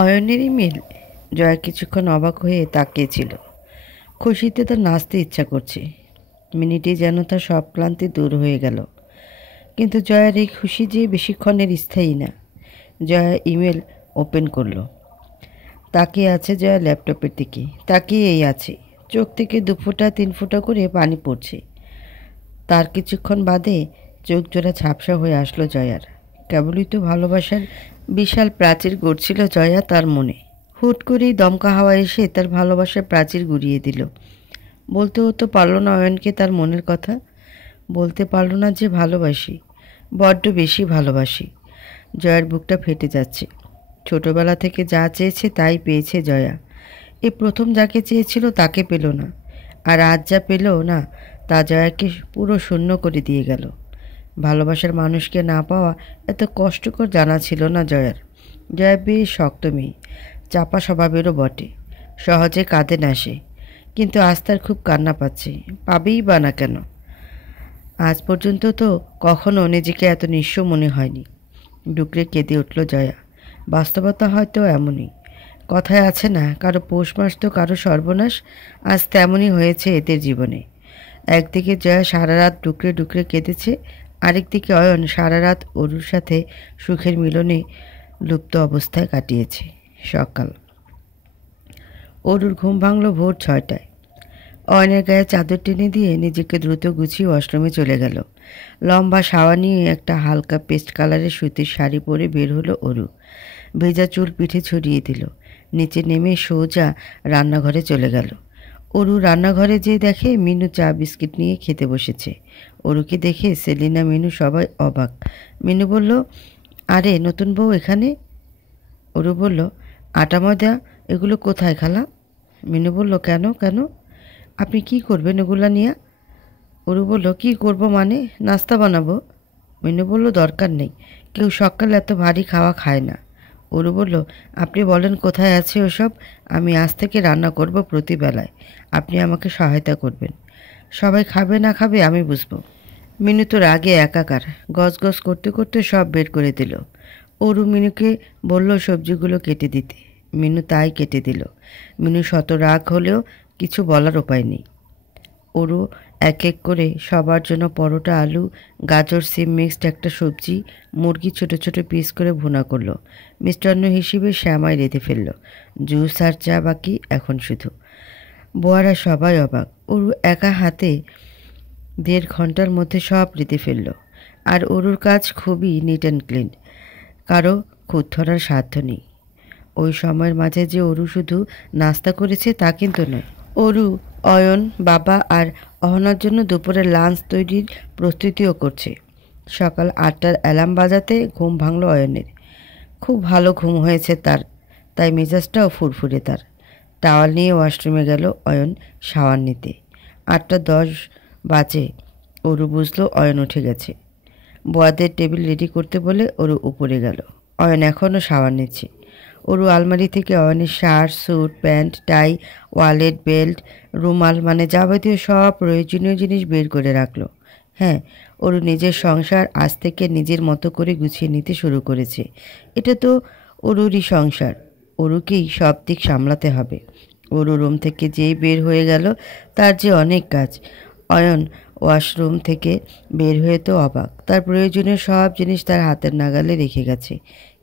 অয়নের ইমেল। জয়া কিছুক্ষণ অবাক হয়ে তাকিয়েছিল। খুশিতে তার নাচতে ইচ্ছা করছে। মিনিটে যেন তার সব ক্লান্তি দূর হয়ে গেল। কিন্তু জয়ার এই খুশি যে বেশিক্ষণের স্থায়ী না। জয়া ইমেল ওপেন করলো। তাকিয়ে আছে জয়া ল্যাপটপের দিকে। তাকিয়েই আছে। চোখ থেকে 2 ফোঁটা 3 ফোঁটা করে পানি পড়ছে। তার কিছুক্ষণ বাদে চোখ জোড়া ঝাপসা হয়ে আসলো জয়ার। কেবলই তো ভালোবাসার বিশাল প্রাচীর গড়ছিল জয়া তার মনে। হুট করেই দমকা হাওয়া এসে তার ভালোবাসার প্রাচীর গুড়িয়ে দিল। বলতেও তো পারল না অয়নকে তার মনের কথা। বলতে পারল না যে ভালোবাসি, বড্ড বেশি ভালোবাসি। জয়ার বুকটা ফেটে যাচ্ছে। ছোটবেলা থেকে যা চেয়েছে তাই পেয়েছে জয়া। এই প্রথম যাকে চেয়েছিল তাকে পেল না। আর আজ যা পেল না তা জয়াকে পুরো শূন্য করে দিয়ে গেল। ভালোবাসার মানুষকে না পাওয়া এত কষ্টকর জানা ছিল না জয়ার। জয়া বেশ শক্ত মেয়ে, চাপা স্বভাবেরও বটে। সহজে কাঁদে না সে। কিন্তু আজ তার খুব কান্না পাচ্ছে। পাবেই বা না কেন? আজ পর্যন্ত তো কখনো নিজেকে এত নিঃস্ব মনে হয়নি। ডুকরে কেঁদে উঠল জয়া। বাস্তবতা হয়তো এমনই। কথায় আছে না, কারো পৌষ মাস তো কারো সর্বনাশ। আজ তেমনই হয়েছে এদের জীবনে। একদিকে জয়া সারা রাত ডুকরে ডুকরে কেঁদেছে, আরেকদিকে অয়ন সারা রাত অরুর সাথে সুখের মিলনে লুপ্ত অবস্থায় কাটিয়েছে। সকাল। অরুর ঘুম ভাঙল ভোর 6টায়। অয়নের গায়ে চাদর টেনে দিয়ে নিজেকে দ্রুত গুছিয়ে ওয়াশরুমে চলে গেল। লম্বা শাওয়া নিয়ে একটা হালকা পেস্ট কালারের সুতির শাড়ি পরে বের হলো অরু। ভেজা চুল পিঠে ছড়িয়ে দিল। নিচে নেমে সোজা রান্নাঘরে চলে গেল। অরু রান্নাঘরে যেয়ে দেখে মিনু চা বিস্কিট নিয়ে খেতে বসেছে। অরুকে দেখে সেলিনা, মিনু সবাই অবাক। মিনু বলল, আরে নতুন বউ এখানে? অরু বলল, আটা ময়দা এগুলো কোথায় খালা? মিনু বলল, কেন কেন? আপনি কি করবেন এগুলা নিয়ে? অরু বলল, কি করব মানে? নাস্তা বানাবো। মিনু বলল, দরকার নেই, কেউ সকালে এত ভারী খাওয়া খায় না। অরু বলল, আপনি বলেন কোথায় আছে ওসব? আমি আজ থেকে রান্না করব প্রতিবেলায়। আপনি আমাকে সহায়তা করবেন। সবাই খাবে না খাবে আমি বুঝবো। মিনু তো রাগে একাকার। গজগজ করতে করতে সব বের করে দিল। অরু মিনুকে বলল সবজিগুলো কেটে দিতে। মিনু তাই কেটে দিল। মিনু শত রাগ হলেও কিছু বলার উপায় নেই। অরু এক এক করে সবার জন্য পরোটা, আলু, গাজর, সিম মিক্সড একটা সবজি, মুরগি ছোট ছোট পিস করে ভুনা করলো। মিষ্টান্ন হিসেবে শ্যামাই রেঁধে ফেলল। জুস আর চা বাকি এখন শুধু। বোয়ারা সবাই অবাক। অরু একা হাতে 1.5 ঘন্টার মধ্যে সব রেঁধে ফেলল। আর অরুর কাজ খুবই নিট অ্যান্ড ক্লিন। কারো খুঁত ধরার সাধ্য নেই। ওই সময়ের মাঝে যে অরু শুধু নাস্তা করেছে তা কিন্তু নয়। অরু, অয়ন, বাবা আর অহনার জন্য দুপুরের লাঞ্চ তৈরির প্রস্তুতিও করছে। সকাল 8টার অ্যালার্ম বাজাতে ঘুম ভাঙল অয়নের। খুব ভালো ঘুম হয়েছে তার, তাই মেজাজটাও ফুরফুরে তার। টাওয়াল নিয়ে ওয়াশরুমে গেল অয়ন শাওয়ার নিতে। 8টা 10 বাজে। অরু বুঝলো অয়ন উঠে গেছে। বোয়াদের টেবিল রেডি করতে বলে অরু উপরে গেল। অয়ন এখনও শাওয়ার নিচ্ছে। অরু আলমারি থেকে অয়নের শার্ট, স্যুট, প্যান্ট, টাই, ওয়ালেট, বেল্ট, রুমাল মানে যাবতীয় সব প্রয়োজনীয় জিনিস বের করে রাখলো। হ্যাঁ, অরু নিজের সংসার আজ থেকে নিজের মতো করে গুছিয়ে নিতে শুরু করেছে। এটা তো অরুরই সংসার। অরুকেই সব দিক সামলাতে হবে। অরু রুম থেকে যেই বের হয়ে গেল তার যে অনেক কাজ। অয়ন ওয়াশরুম থেকে বের হয়ে তো অবাক। তার প্রয়োজনীয় সব জিনিস তার হাতের নাগালে রেখে গেছে।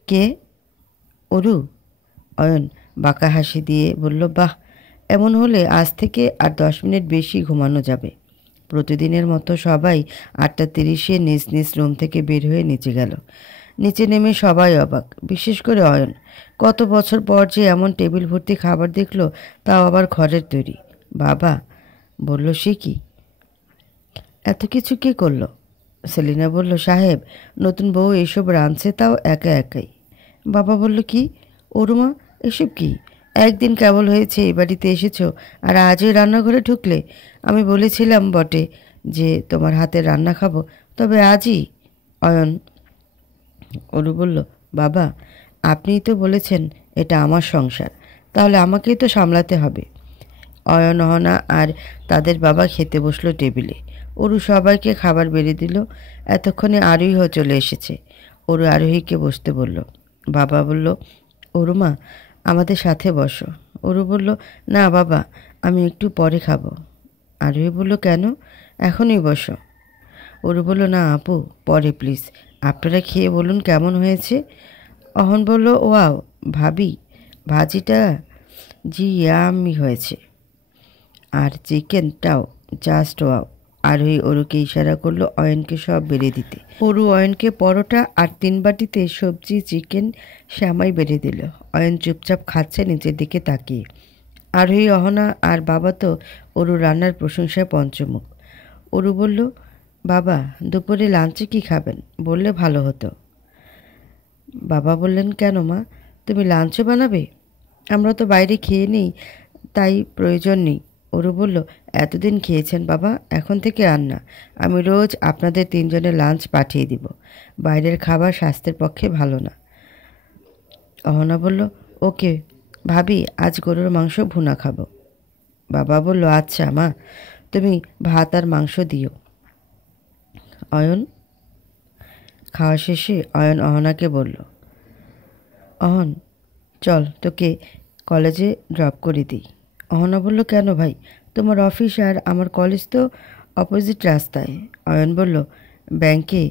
কে? অরু। অয়ন বাঁকা হাসি দিয়ে বলল, বাহ, এমন হলে আজ থেকে আর 10 মিনিট বেশি ঘুমানো যাবে। প্রতিদিনের মতো সবাই 8টা 30-এ নিজ নিজ রুম থেকে বের হয়ে নিচে গেল। নিচে নেমে সবাই অবাক, বিশেষ করে অয়ন। কত বছর পর যে এমন টেবিল ভর্তি খাবার দেখলো, তাও আবার ঘরের তৈরি। বাবা বলল, সে কি? এত কিছু কে করলো? সেলিনা বলল, সাহেব, নতুন বউ এইসব রাঁধছে, তাও একা একাই। বাবা বলল, কি? ওরমা, এসব কি? একদিন কেবল হয়েছে এই বাড়িতে এসেছো আর আজই রান্নাঘরে ঢুকলে? আমি বলেছিলাম বটে যে তোমার হাতের রান্না খাবো, তবে আজই? অয়ন। অরু বলল, বাবা, আপনিই তো বলেছেন এটা আমার সংসার, তাহলে আমাকেই তো সামলাতে হবে। অয়ন, অহনা আর তাদের বাবা খেতে বসলো টেবিলে। অরু সবাইকে খাবার বেড়ে দিল। এতক্ষণে আরোহীও চলে এসেছে। অরু আরোহীকে বসতে বলল। বাবা বলল, অরুমা, আমাদের সাথে বসো। অরু বলল, না বাবা, আমি একটু পরে খাবো। আরোহী বলল, কেন? এখনই বসো। অরু বলল, না আপু, পরে প্লিজ। আপনারা খেয়ে বলুন কেমন হয়েছে। অহন বলল, ওয়াও ভাবি, ভাজিটা জি ইয়ামি হয়েছে, আর চিকেনটাও জাস্ট ওয়াও। আরোহী অরুকে ইশারা করলো অয়নকে সব বেড়ে দিতে। অরু অয়নকে পরোটা আর 3 বাটিতে সবজি, চিকেন, শ্যামাই বেড়ে দিল। অয়ন চুপচাপ খাচ্ছে নিচের দিকে তাকিয়ে। আরোহী, অহনা আর বাবা তো অরু রান্নার প্রশংসায় পঞ্চমুখ। অরু বলল, বাবা দুপুরে লাঞ্চে কি খাবেন বললে ভালো হতো। বাবা বললেন, কেন মা, তুমি লাঞ্চও বানাবে? আমরা তো বাইরে খেয়ে নিই, তাই প্রয়োজন নেই। অরু বলল, এতদিন খেয়েছেন বাবা, এখন থেকে আর না। আমি রোজ আপনাদের 3 জনের লাঞ্চ পাঠিয়ে দিব। বাইরের খাবার স্বাস্থ্যের পক্ষে ভালো না। অহনা বলল, ওকে ভাবি, আজ গরুর মাংস ভুনা খাবো। বাবা বলল, আচ্ছা মা, তুমি ভাত আর মাংস দিও। অয়ন খাওয়া শেষে অয়ন অহনাকে বলল, অহন চল তোকে কলেজে ড্রপ করে দিই। অহনা বলল, কেন ভাই, তোমার অফিস আর আমার কলেজ তো অপোজিট রাস্তায়। অয়ন বলল, ব্যাংকে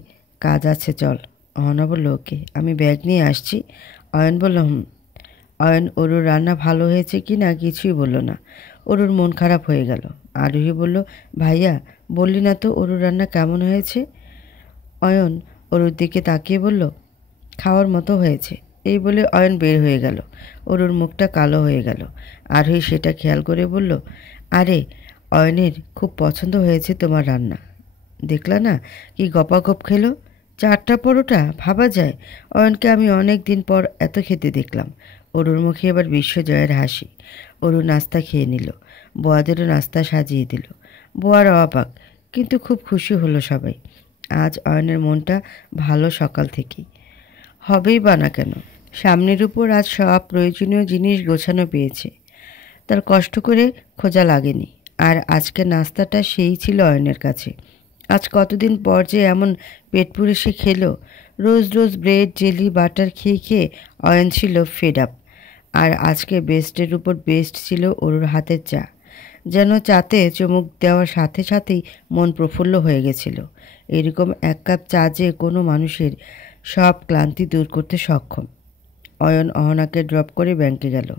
কাজ আছে চল। অহনা বলল, ওকে, আমি ব্যাগ নিয়ে আসছি। অয়ন বলল, হুম। অয়ন অরুর রান্না ভালো হয়েছে কি না কিছুই বলল না। অরুর মন খারাপ হয়ে গেল। আরোহী বলল, ভাইয়া বললি না তো অরুর রান্না কেমন হয়েছে। অয়ন অরুর দিকে তাকিয়ে বলল, খাওয়ার মতো হয়েছে। এই বলে অয়ন বের হয়ে গেল। অরুর মুখটা কালো হয়ে গেল। আরোহী সেটা খেয়াল করে বলল, আরে অয়নের খুব পছন্দ হয়েছে তোমার রান্না। দেখলা না কি গপাগপ খেলো, 4টা পরোটা, ভাবা যায়। অয়নকে আমি অনেক দিন পর এত খেতে দেখলাম। অরুর মুখে এবার বিশ্বজয়ের হাসি। অরু নাস্তা খেয়ে নিল। বোয়াদেরও নাস্তা সাজিয়ে দিল। বোয়ারা অবাক, কিন্তু খুব খুশি হলো সবাই। আজ অয়নের মনটা ভালো সকাল থেকেই। হবেই বা না কেন, সামনের উপর আজ সব প্রয়োজনীয় জিনিস গোছানো পেয়েছে। তার কষ্ট করে খোঁজা লাগেনি। আর আজকের নাস্তাটা সেই ছিল অয়নের কাছে। আজ কতদিন পর যে এমন পেট পুরে সে খেলো। রোজ রোজ ব্রেড, জেলি, বাটার খেয়ে খেয়ে অয়ন ছিল ফেড আপ। আর আজকে বেস্টের উপর বেস্ট ছিল অরুর হাতের চা। যেন চাতে চুমুক দেওয়ার সাথে সাথেই মন প্রফুল্ল হয়ে গেছিল। এরকম 1 কাপ চা যে কোনো মানুষের সব ক্লান্তি দূর করতে সক্ষম। অয়ন অহনাকে ড্রপ করে ব্যাংকে গেল।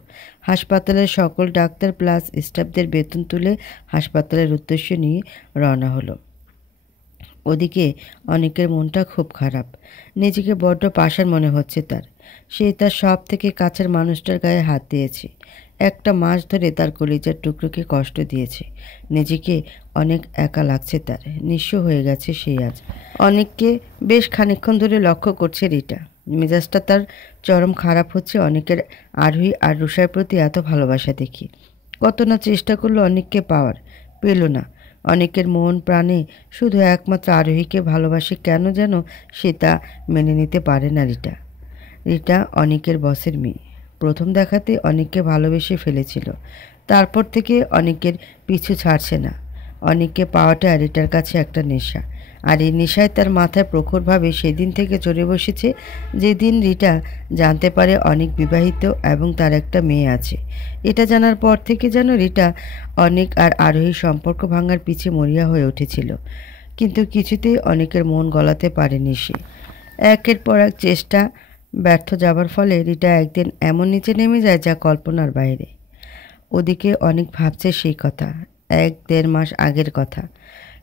হাসপাতালের সকল ডাক্তার প্লাস স্টাফদের বেতন তুলে হাসপাতালের উদ্দেশ্যে নিয়ে রওনা হলো। ওদিকে অনেকের মনটা খুব খারাপ। নিজেকে বড্ড পাষাণ মনে হচ্ছে তার। সে তার সব থেকে কাছের মানুষটার গায়ে হাত দিয়েছে। 1টা মাস ধরে তার কলিজার টুকরোকে কষ্ট দিয়েছে। নিজেকে অনেক একা লাগছে তার। নিঃস্ব হয়ে গেছে সেই আজ। অনেককে বেশ খানিকক্ষণ ধরে লক্ষ্য করছে রিটা। মেজাজটা তার চরম খারাপ হচ্ছে অনেকের আরোহী আর রুষার প্রতি এত ভালোবাসা দেখি। কত না চেষ্টা করলো অনেককে পাওয়ার, পেল না। অনেকের মন প্রাণে শুধু একমাত্র আরোহীকে ভালোবাসে কেন যেন সে তা মেনে নিতে পারে না রিটা। রিটা অনেকের বসের মেয়ে। প্রথম দেখাতে অনেককে ভালোবেসে ফেলেছিল। তারপর থেকে অনেকের পিছু ছাড়ছে না। অনেককে পাওয়াটা রিটার কাছে একটা নেশা। আর এই নেশায় তার মাথায় প্রখরভাবে সেদিন থেকে চড়ে বসেছে যেদিন রিটা জানতে পারে অনেক বিবাহিত এবং তার একটা মেয়ে আছে। এটা জানার পর থেকে যেন রিটা অনেক আর আরোহী সম্পর্ক ভাঙার পিছে মরিয়া হয়ে উঠেছিল। কিন্তু কিছুতেই অনেকের মন গলাতে পারেনি সে। একের পর এক চেষ্টা ব্যর্থ যাবার ফলে রিটা একদিন এমন নিচে নেমে যায় যা কল্পনার বাইরে। ওদিকে অনেক ভাবছে সেই কথা, 1-1.5 মাস আগের কথা।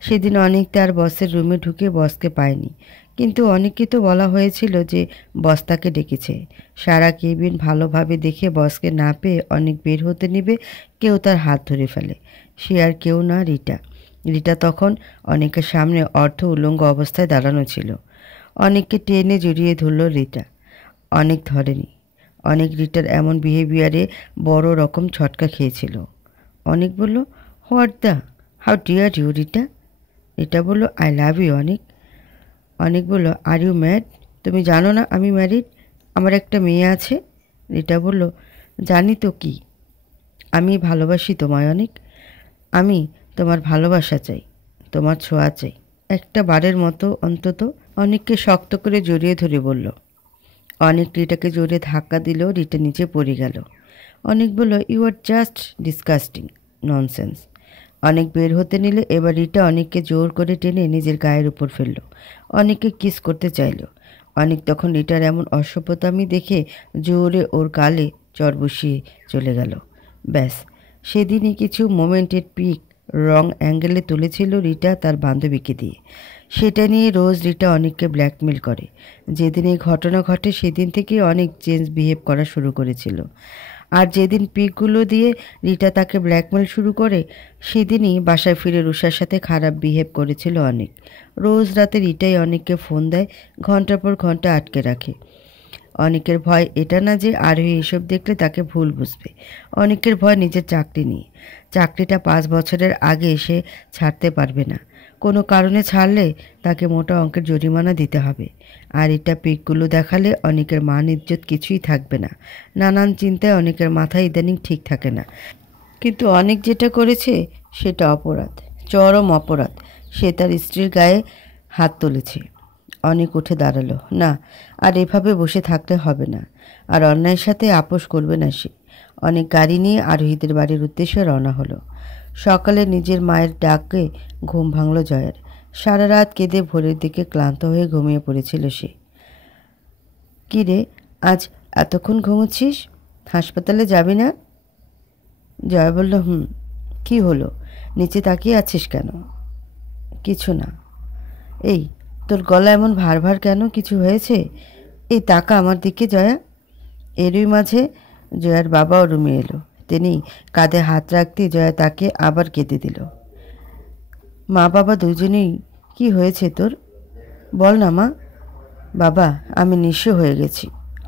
সেদিন অনেক তার বসের রুমে ঢুকে বসকে পায়নি, কিন্তু অনেককে তো বলা হয়েছিল যে বস তাকে ডেকেছে। সারা কেবিন ভালোভাবে দেখে বসকে না পেয়ে অনেক বের হতে নেবে, কেউ তার হাত ধরে ফেলে। সে আর কেউ না, রিটা। রিটা তখন অনেকের সামনে অর্ধ উলঙ্গ অবস্থায় দাঁড়ানো ছিল। অনেককে টেনে জড়িয়ে ধরল রিটা। অনেক ধরেনি। অনেক রিটার এমন বিহেভিয়ারে বড় রকম ছটকা খেয়েছিল। অনেক বলল, what the, how dare you Rita. Rita বলল, আই লাভ ইউ অনেক। অনেক বলল, আর ইউ ম্যাড, তুমি জানো না আমি ম্যারিড, আমার একটা মেয়ে আছে। রিটা বলল, জানি তো কি, আমি ভালোবাসি তোমায় অনেক। আমি তোমার ভালোবাসা চাই, তোমার ছোঁয়া চাই, একটা বারের মতো অন্তত। অনেককে শক্ত করে জড়িয়ে ধরে বলল। অনেক রিটাকে জোরে ধাক্কা দিল, রিটা নিচে পড়ে গেল। অনেক বলল, you are just disgusting, nonsense. অনেক বের হতে নিলে এবার রিটা অনেককে জোর করে টেনে নিজের গায়ের উপর ফেলল। অনেককে কিস করতে চাইল। অনেক তখন রিটার এমন অসভ্যতামি দেখে জোরে ওর গালে চর বসিয়ে চলে গেল। ব্যাস, সেদিনই কিছু মোমেন্টের পিক রং অ্যাঙ্গেলে তুলেছিল রিটা তার বান্ধবীকে দিয়ে। সেটা নিয়ে রোজ রিটা অনেককে ব্ল্যাকমেল করে। যেদিন এই ঘটনা ঘটে সেদিন থেকেই অনেক চেঞ্জ বিহেভ করা শুরু করেছিল। আর যেদিন পিকগুলো দিয়ে রিটা তাকে ব্ল্যাকমেল শুরু করে সেদিনই বাসায় ফিরে রুষার সাথে খারাপ বিহেভ করেছিল অনেক। রোজ রাতে রিটাই অনেককে ফোন দেয়, ঘন্টার পর ঘন্টা আটকে রাখে। অনেকের ভয় এটা না যে আরোহী এসব দেখলে তাকে ভুল বুঝবে। অনেকের ভয় নিজের চাকরি নিয়ে। চাকরিটা 5 বছরের আগে সে ছাড়তে পারবে না। কোনো কারণে ছাড়লে তাকে মোটা অঙ্কের জরিমানা দিতে হবে। আর এটা পিকগুলো দেখালে অনেকের মান ইজ্জত কিছুই থাকবে না। নানান চিন্তায় অনেকের মাথায় ইদানিং ঠিক থাকে না। কিন্তু অনেক যেটা করেছে সেটা অপরাধ, চরম অপরাধ। সে তার স্ত্রীর গায়ে হাত তুলেছে। অনেক উঠে দাঁড়ালো। না, আর এভাবে বসে থাকতে হবে না। আর অন্যায়ের সাথে আপোষ করবে না সে। অনেক গাড়ি নিয়ে আরোহীদের বাড়ির উদ্দেশ্যে রওনা হলো। সকালে নিজের মায়ের ডাকে ঘুম ভাঙল জয়ের। সারা রাত কেঁদে ভোরের দিকে ক্লান্ত হয়ে ঘুমিয়ে পড়েছিল সে। কী রে, আজ এতক্ষণ ঘুমোচ্ছিস? হাসপাতালে যাবি না? জয় বলল, কি হলো? নিচে তাকিয়ে আছিস কেন? কিছু না। এই, তোর গলা এমন ভার ভার কেন? কিছু হয়েছে? এই তাকা আমার দিকে জয়া। এরই মাঝে জয়ার বাবাও রুমে এলো। তিনি কাঁধে হাত রাখতে জয়া তাকে আবার কেঁদে দিল। মা বাবা দুজনেই, কি হয়েছে তোর? বল না মা। বাবা, আমি নিঃস্ব হয়ে গেছি।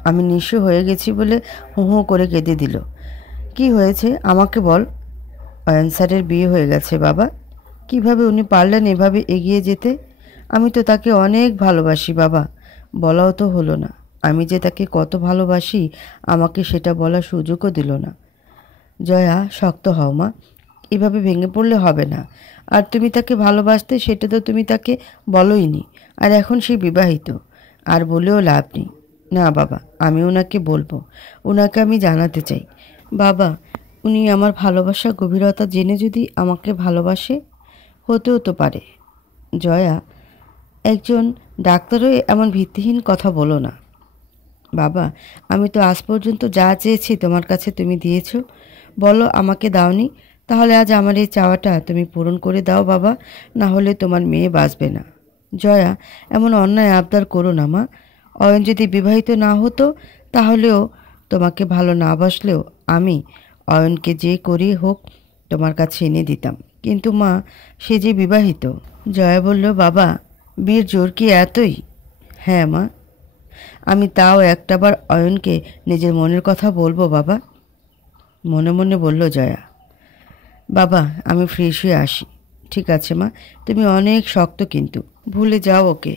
আমি নিঃস্ব হয়ে গেছি বলে হু হু করে কেঁদে দিল। কি হয়েছে আমাকে বল। অয়ন স্যারের বিয়ে হয়ে গেছে বাবা। কিভাবে উনি পারলেন এভাবে এগিয়ে যেতে? আমি তো তাকে অনেক ভালোবাসি বাবা। বলাও তো হলো না। আমি যে তাকে কত ভালোবাসি আমাকে সেটা বলার সুযোগও দিল না। জয়া, শক্ত হও মা। এভাবে ভেঙে পড়লে হবে না। আর তুমি তাকে ভালোবাসতে সেটা তো তুমি তাকে বলোইনি। আর এখন সে বিবাহিত। আর বলেও লাভ নেই। না বাবা, আমি ওনাকে বলবো। ওনাকে আমি জানাতে চাই। বাবা, উনি আমার ভালোবাসার গভীরতা জেনে যদি আমাকে ভালোবাসে, হতেও তো পারে। জয়া, একজন ডাক্তারও এমন ভিত্তিহীন কথা বলো না। বাবা, আমি তো আজ পর্যন্ত যা চেয়েছি তোমার কাছে তুমি দিয়েছো। বলো আমাকে দাওনি, তাহলে আজ আমার এই চাওয়াটা তুমি পূরণ করে দাও বাবা, না হলে তোমার মেয়ে বাঁচবে না। জয়া, এমন অন্যায় আবদার করো না মা। অয়ন যদি বিবাহিত না হতো তাহলেও, তোমাকে ভালো না বাসলেও আমি অয়নকে যে করি হোক তোমার কাছে এনে দিতাম। কিন্তু মা, সে যে বিবাহিত। জয়া বলল, বাবা, বিয়ের জোর কি এতই? হ্যাঁ মা, আমি তাও একটাবার অয়নকে নিজের মনের কথা বলবো বাবা। মনে মনে বলল জয়া। বাবা, আমি ফ্রেশ হয়ে আসি। ঠিক আছে মা, তুমি অনেক শক্ত কিন্তু ভুলে যাও ওকে।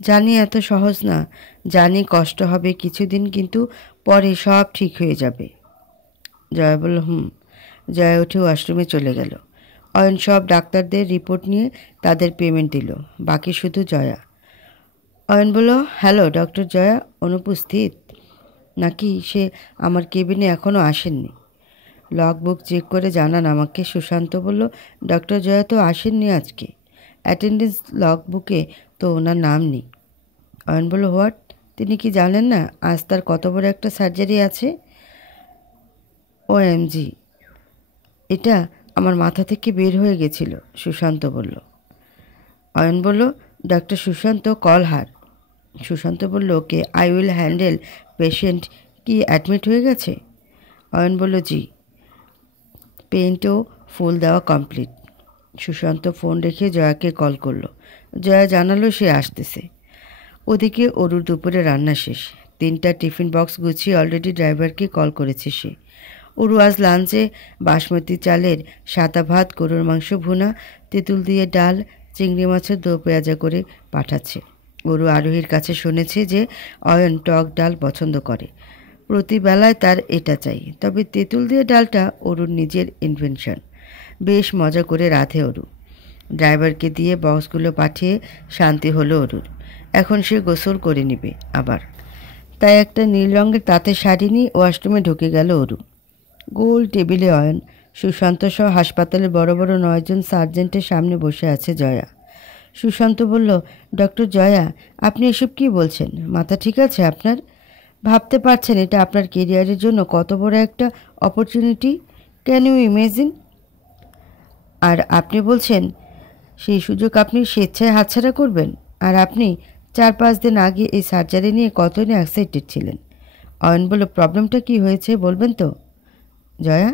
জানি এত সহজ না, জানি কষ্ট হবে কিছুদিন, কিন্তু পরে সব ঠিক হয়ে যাবে। জয়া বলল, জয়া উঠে ওয়াশরুমে চলে গেল। অয়ন সব ডাক্তারদের রিপোর্ট নিয়ে তাদের পেমেন্ট দিল। বাকি শুধু জয়া। অয়ন বলল, হ্যালো ডক্টর জয়া অনুপস্থিত নাকি? সে আমার কেবিনে এখনও আসেননি। লগবুক চেক করে জানান আমাকে। সুশান্ত বলল, ডক্টর জয়া তো আসেননি আজকে। অ্যাটেন্ডেন্স লগবুকে তো ওনার নাম নেই। অয়ন বলল, হোয়াট? তিনি কি জানেন না আজ তার কত বড় একটা সার্জারি আছে? OMG, এটা আমার মাথা থেকে বের হয়ে গেছিল, সুশান্ত বলল। অয়ন বলল, doctor Sushanta call her. Sushanta বলল, okay, I will handle. Patient কি অ্যাডমিট হয়ে গেছে? অয়ন বলল, জি। পেন্টও ফুল দেওয়া কমপ্লিট। সুশান্ত ফোন রেখে জয়াকে কল করলো। জয়া জানালো সে আসতেছে। ওদিকে অরুর দুপুরে রান্না শেষ। 3টা টিফিন বক্স গুছিয়ে অলরেডি ড্রাইভারকে কল করেছে সে। অরু আজ লাঞ্চে বাসমতি চালের সাদা ভাত, গরুর মাংস ভুনা, তেঁতুল দিয়ে ডাল, চিংড়ি মাছের দো পেঁয়াজা করে পাঠাচ্ছে। অরু আরোহীর কাছে শুনেছে যে অয়ন টক ডাল পছন্দ করে। প্রতিবেলায় তার এটা চাই। তবে তেঁতুল দিয়ে ডালটা অরুর নিজের ইনভেনশন। বেশ মজা করে রাঁধে অরু। ড্রাইভারকে দিয়ে বক্সগুলো পাঠিয়ে শান্তি হলো অরুর। এখন সে গোসল করে নিবে আবার। তাই একটা নীল রঙের তাঁতের শাড়ি নিয়ে ওয়াশরুমে ঢুকে গেল অরু। গোল টেবিলে অয়ন, সুশান্ত সহ হাসপাতালের বড় বড় 9 জন সার্জেন্টের সামনে বসে আছে জয়া। সুশান্ত বলল, ডক্টর জয়া, আপনি এসব কি বলছেন? মাথা ঠিক আছে আপনার? ভাবতে পারছেন এটা আপনার কেরিয়ারের জন্য কত বড় একটা অপরচুনিটি? Can you imagine? আর আপনি বলছেন সেই সুযোগ আপনি স্বেচ্ছায় হাতছাড়া করবেন? আর আপনি 4-5 দিন আগে এই সার্জারি নিয়ে কতই না এক্সাইটেড ছিলেন। অয়ন বলল, প্রবলেমটা কি হয়েছে বলবেন তো জয়া?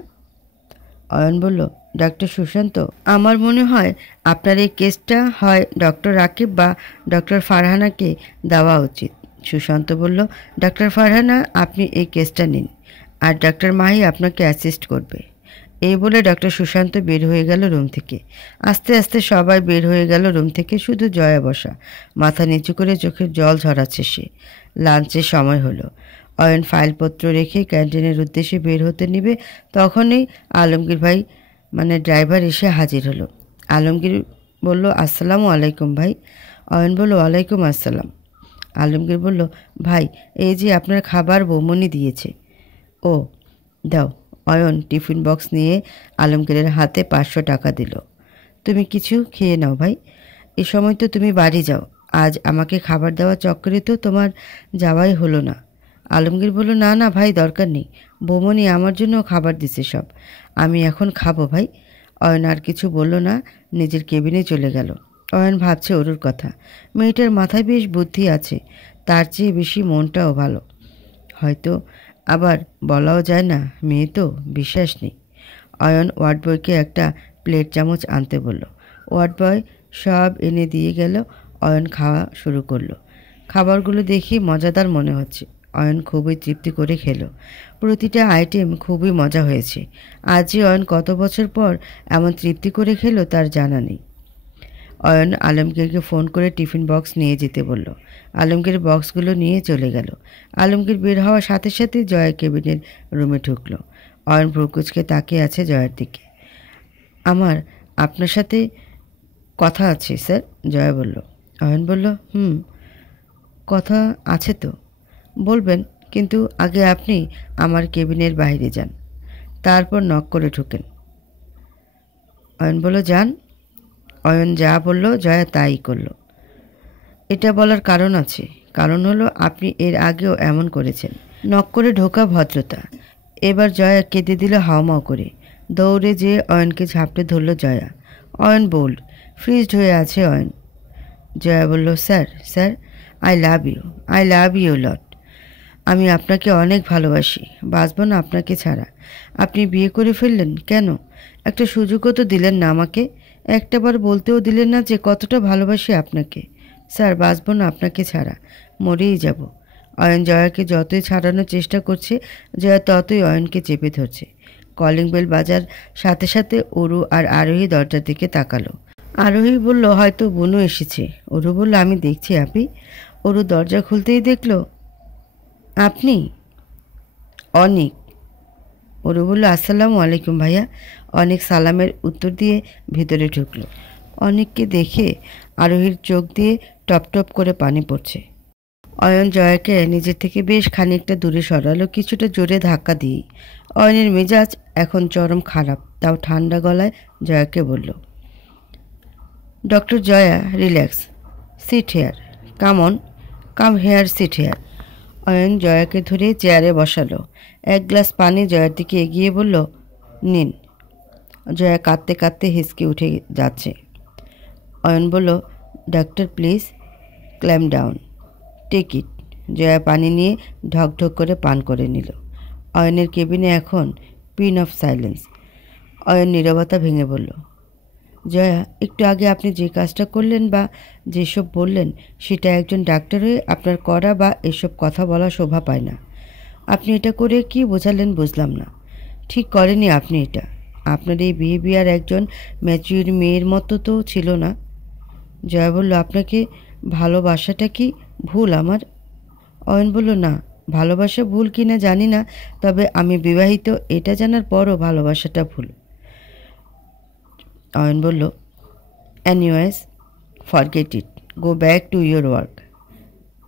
অয়ন বলল, ডক্টর সুশান্ত, আমার মনে হয় আপনার এই কেসটা হয় ডক্টর রাকিব বা ডক্টর ফারহানাকে দেওয়া উচিত। সুশান্ত বলল, ডক্টর ফারহানা, আপনি এই কেসটা নিন, আর ডক্টর মাহি আপনাকে অ্যাসিস্ট করবে। এই বলে ডক্টর সুশান্ত বের হয়ে গেল রুম থেকে। আস্তে আস্তে সবাই বের হয়ে গেল রুম থেকে, শুধু জয়া বসা, মাথা নিচু করে চোখের জল ঝরাচ্ছে সে। লাঞ্চের সময় হলো। অয়ন ফাইলপত্র রেখে ক্যান্টিনের উদ্দেশ্যে বের হতে নিবে, তখনই আলমগীর ভাই মানে ড্রাইভার এসে হাজির হলো। আলমগীর বলল, আসসালামু আলাইকুম ভাই। অয়ন বলল, ওয়ালাইকুম আসসালাম। আলমগীর বলল, ভাই এই যে আপনার খাবার বৌমনি দিয়েছে। ও দাও। অয়ন টিফিন বক্স নিয়ে আলমগীরের হাতে 500 টাকা দিল। তুমি কিছু খেয়ে নাও ভাই, এ সময় তো তুমি বাড়ি যাও। আজ আমাকে খাবার দেওয়া চক্করে তো তোমার যাওয়াই হলো না। আলমগীর বলল, না না ভাই, দরকার নেই, বৌমনি আমার জন্য খাবার দিছে সব, আমি এখন খাবো ভাই। অয়ন আর কিছু বলল না, নিজের কেবিনে চলে গেল। অয়ন ভাবছে অরুর কথা। মেয়েটার মাথায় বেশ বুদ্ধি আছে, তার চেয়ে বেশি মনটাও ভালো। হয়তো আবার বলাও যায় না, মেয়ে তো, বিশ্বাস নেই। অয়ন ওয়ার্ড বয়কে একটা প্লেট চামচ আনতে বলল। ওয়ার্ড বয় সব এনে দিয়ে গেল। অয়ন খাওয়া শুরু করলো। খাবারগুলো দেখে মজাদার মনে হচ্ছে। অয়ন খুবই তৃপ্তি করে খেলো। প্রতিটা আইটেম খুবই মজা হয়েছে। আজই অয়ন কত বছর পর এমন তৃপ্তি করে খেলো তার জানা নেই। অয়ন আলমগীরকে ফোন করে টিফিন বক্স নিয়ে যেতে বলল। আলমগীর বক্সগুলো নিয়ে চলে গেল। আলমগীর বের হওয়ার সাথে সাথে জয়া কেবিনের রুমে ঢুকলো। অয়ন ভ্রুকুচকে তাকিয়ে আছে জয়ার দিকে। আমার আপনার সাথে কথা আছে স্যার, জয়া বলল। অয়ন বলল, কথা আছে তো, বলবেন, কিন্তু আগে আপনি আমার কেবিনের বাইরে যান, তারপর নক করে ঢুকেন। অয়ন বলল, যান। অয়ন যা বলল জয়া তাই করল। এটা বলার কারণ আছে, কারণ হলো আপনি এর আগেও এমন করেছেন। নক করে ঢোকা ভদ্রতা। এবার জয়া কেঁদে দিল হাওমাও করে। দৌড়ে যেয়ে অয়নকে ঝাপটে ধরল জয়া। অয়ন বোল্ড, ফ্রিজড হয়ে আছে অয়ন। জয়া বলল, sir sir, I love you lot. আমি আপনাকে অনেক ভালোবাসি, বাঁচব না আপনাকে ছাড়া। আপনি বিয়ে করে ফেললেন কেন? একটা সুযোগও তো দিলেন না আমাকে, একটাবার বলতেও দিলেন না যে কতটা ভালোবাসি আপনাকে। স্যার, বাঁচব না আপনাকে ছাড়া, মরেই যাব। অয়ন জয়াকে যতই ছাড়ানোর চেষ্টা করছে, জয়া ততই অয়নকে চেপে ধরছে। কলিং বেল বাজার সাথে সাথে অরু আর আরোহী দরজার দিকে তাকালো। আরোহী বলল, হয়তো বুনু এসেছে। অরু বলল, আমি দেখছি আপি। অরু দরজা খুলতেই দেখল আপনি। অনিক। অরু বলল, আসসালামু আলাইকুম ভাইয়া। অনেক সালামের উত্তর দিয়ে ভিতরে ঢুকলো। অনেককে দেখে আরোহীর চোখ দিয়ে টপ টপ করে পানি পড়ছে। অয়ন জয়াকে নিজের থেকে বেশ খানিকটা দূরে সরালো, কিছুটা জোরে ধাক্কা দিয়েই। অয়নের মেজাজ এখন চরম খারাপ, তাও ঠান্ডা গলায় জয়াকে বলল, doctor Jaya, relax, sit here, come here, sit here. Ayan জয়াকে ধরে চেয়ারে বসালো। এক গ্লাস পানি জয়ার দিকে এগিয়ে বলল, নিন। জয়া কাঁদতে কাঁদতে হিসকে উঠে যাচ্ছে। অয়ন বলল, doctor please calm down, take it. Jaya পানি নিয়ে ঢক ঢক করে পান করে নিল। অয়নের কেবিনে এখন পিন অফ সাইলেন্স। অয়ন নীরবতা ভেঙে বলল, জয়া, একটু আগে আপনি যে কাজটা করলেন বা যেসব বললেন, সেটা একজন ডাক্তার হয়ে আপনার করা বা এসব কথা বলা শোভা পায় না। আপনি এটা করে কি বোঝালেন বুঝলাম না। ঠিক করেনি আপনি এটা। আপনার এই বিহেভিয়ার একজন ম্যাচিউর মেয়ের মতো তো ছিল না। জয়া বলল, আপনাকে ভালোবাসাটা কি ভুল আমার? অয়ন বলল, না, ভালোবাসা ভুল কি না জানি না, তবে আমি বিবাহিত এটা জানার পরও ভালোবাসাটা ভুল। অয়ন বলল, anyways forget it, go back to your work.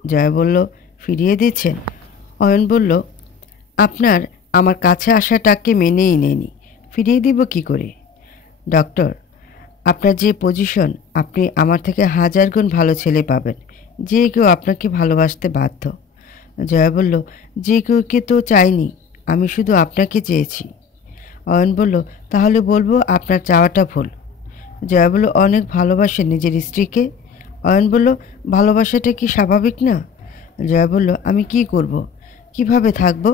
Jaya বলল, ফিরিয়ে দিচ্ছেন? অয়ন বলল, আপনার আমার কাছে আসাটাকে মেনেই নেয়নি, ফিরিয়ে দিব কি করে? ডক্টর, আপনার যে পজিশন, আপনি আমার থেকে হাজার গুণ ভালো ছেলে পাবেন। যে কেউ আপনাকে ভালোবাসতে বাধ্য। জয়া বলল, যে কেউকে তো চাইনি, আমি শুধু আপনাকে চেয়েছি। অয়ন বলল, তাহলে বলবো আপনার চাওয়াটা ভুল। জয়া বলল, অনেক ভালোবাসেন নিজের স্ত্রীকে। অয়ন বলল, ভালোবাসাটা কি স্বাভাবিক না? জয়া বলল, আমি কি করব, কিভাবে থাকব?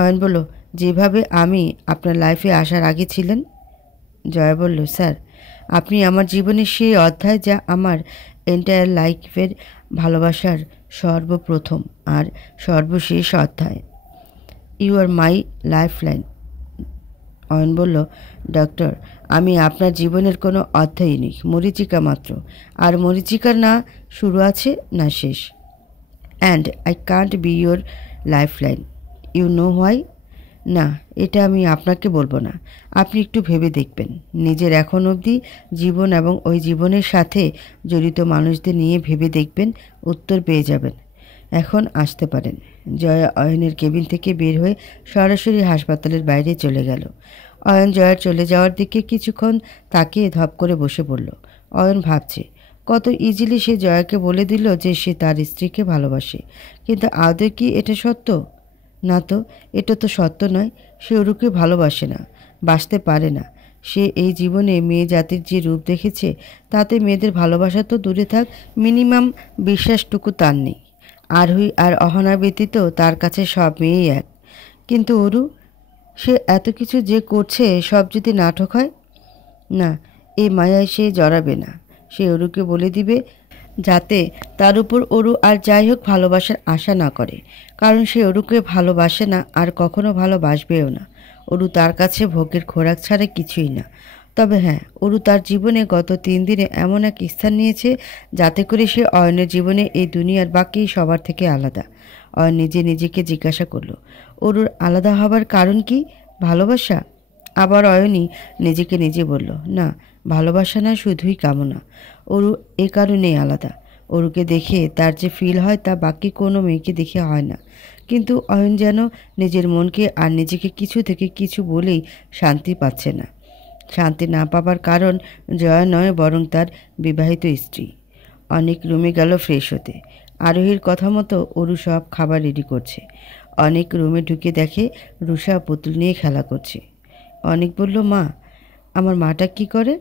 অয়ন বলল, যেভাবে আমি আপনার লাইফে আসার আগে ছিলেন। জয়া বলল, স্যার, আপনি আমার জীবনের সেই অধ্যায় যা আমার এন্টায়ার লাইফের ভালোবাসার সর্বপ্রথম আর সর্বশেষ অধ্যায়। You are my life line. Ayan বলল, ডক্টর, আমি আপনার জীবনের কোনো অধ্যায়ই নেই, মরীচিকা মাত্র। আর মরীচিকার না শুরু আছে না শেষ। And I can't be your life line. You know why? না, এটা আমি আপনাকে বলবো না। আপনি একটু ভেবে দেখবেন, নিজের এখন অবধি জীবন এবং ওই জীবনের সাথে জড়িত মানুষদের নিয়ে ভেবে দেখবেন, উত্তর পেয়ে যাবেন। এখন আসতে পারেন। জয়া অয়নের কেবিন থেকে বের হয়ে সরাসরি হাসপাতালের বাইরে চলে গেল। অয়ন জয়ার চলে যাওয়ার দিকে কিছুক্ষণ তাকিয়ে ধপ করে বসে পড়ল। অয়ন ভাবছে, কত ইজিলি সে জয়াকে বলে দিল যে সে তার স্ত্রীকে ভালোবাসে, কিন্তু আদৌ কি এটা সত্য? না তো, এটা তো সত্য নয়। সে অরুকে ভালোবাসে না, বাসতে পারে না। সে এই জীবনে মেয়ে জাতির যে রূপ দেখেছে, তাতে মেয়েদের ভালোবাসা তো দূরে থাক, মিনিমাম বিশ্বাসটুকু তার নেই। আরোহী আর অহনা ব্যতীত তার কাছে সব মেয়েই এক। কিন্তু অরু, সে এত কিছু যে করছে, সব যদি নাটক হয়? না, এই মায়ায় সে জড়াবে না। সে অরুকে বলে দিবে, যাতে তার উপর অরু আর যাই হোক ভালোবাসার আশা না করে, কারণ সে অরুকে ভালোবাসে না আর কখনো ভালোবাসবেও না। অরু তার কাছে ভোগের খোরাক ছাড়া কিছুই না। তবে হ্যাঁ, অরু তার জীবনে গত 3 দিনে এমন এক স্থান নিয়েছে যাতে করে সে অয়নের জীবনে এই দুনিয়ার বাকি সবার থেকে আলাদা। অয়ন নিজেকে জিজ্ঞাসা করলো, অরুর আলাদা হবার কারণ কি? ভালোবাসা? আবার অয়নই নিজেকে নিজে বলল, না, ভালোবাসা না, শুধুই কামনা। অরু এ কারণেই আলাদা। অরুকে দেখে তার যে ফিল হয় তা বাকি কোনো মেয়েকে দেখে হয় না। কিন্তু অয়ন যেন নিজের মনকে আর নিজেকে কিছু থেকে কিছু বলেই শান্তি পাচ্ছে না। শান্তি না পাবার কারণ জয়া নয়, বরং তার বিবাহিত স্ত্রী। অনেক রুমে গেল ফ্রেশ হতে। আরোহীর কথা মতো অরু সব খাবার রেডি করছে। অনেক রুমে ঢুকে দেখে রুষা পুতুল নিয়ে খেলা করছে। অনেক বলল, মা, আমার মাটা কি করে?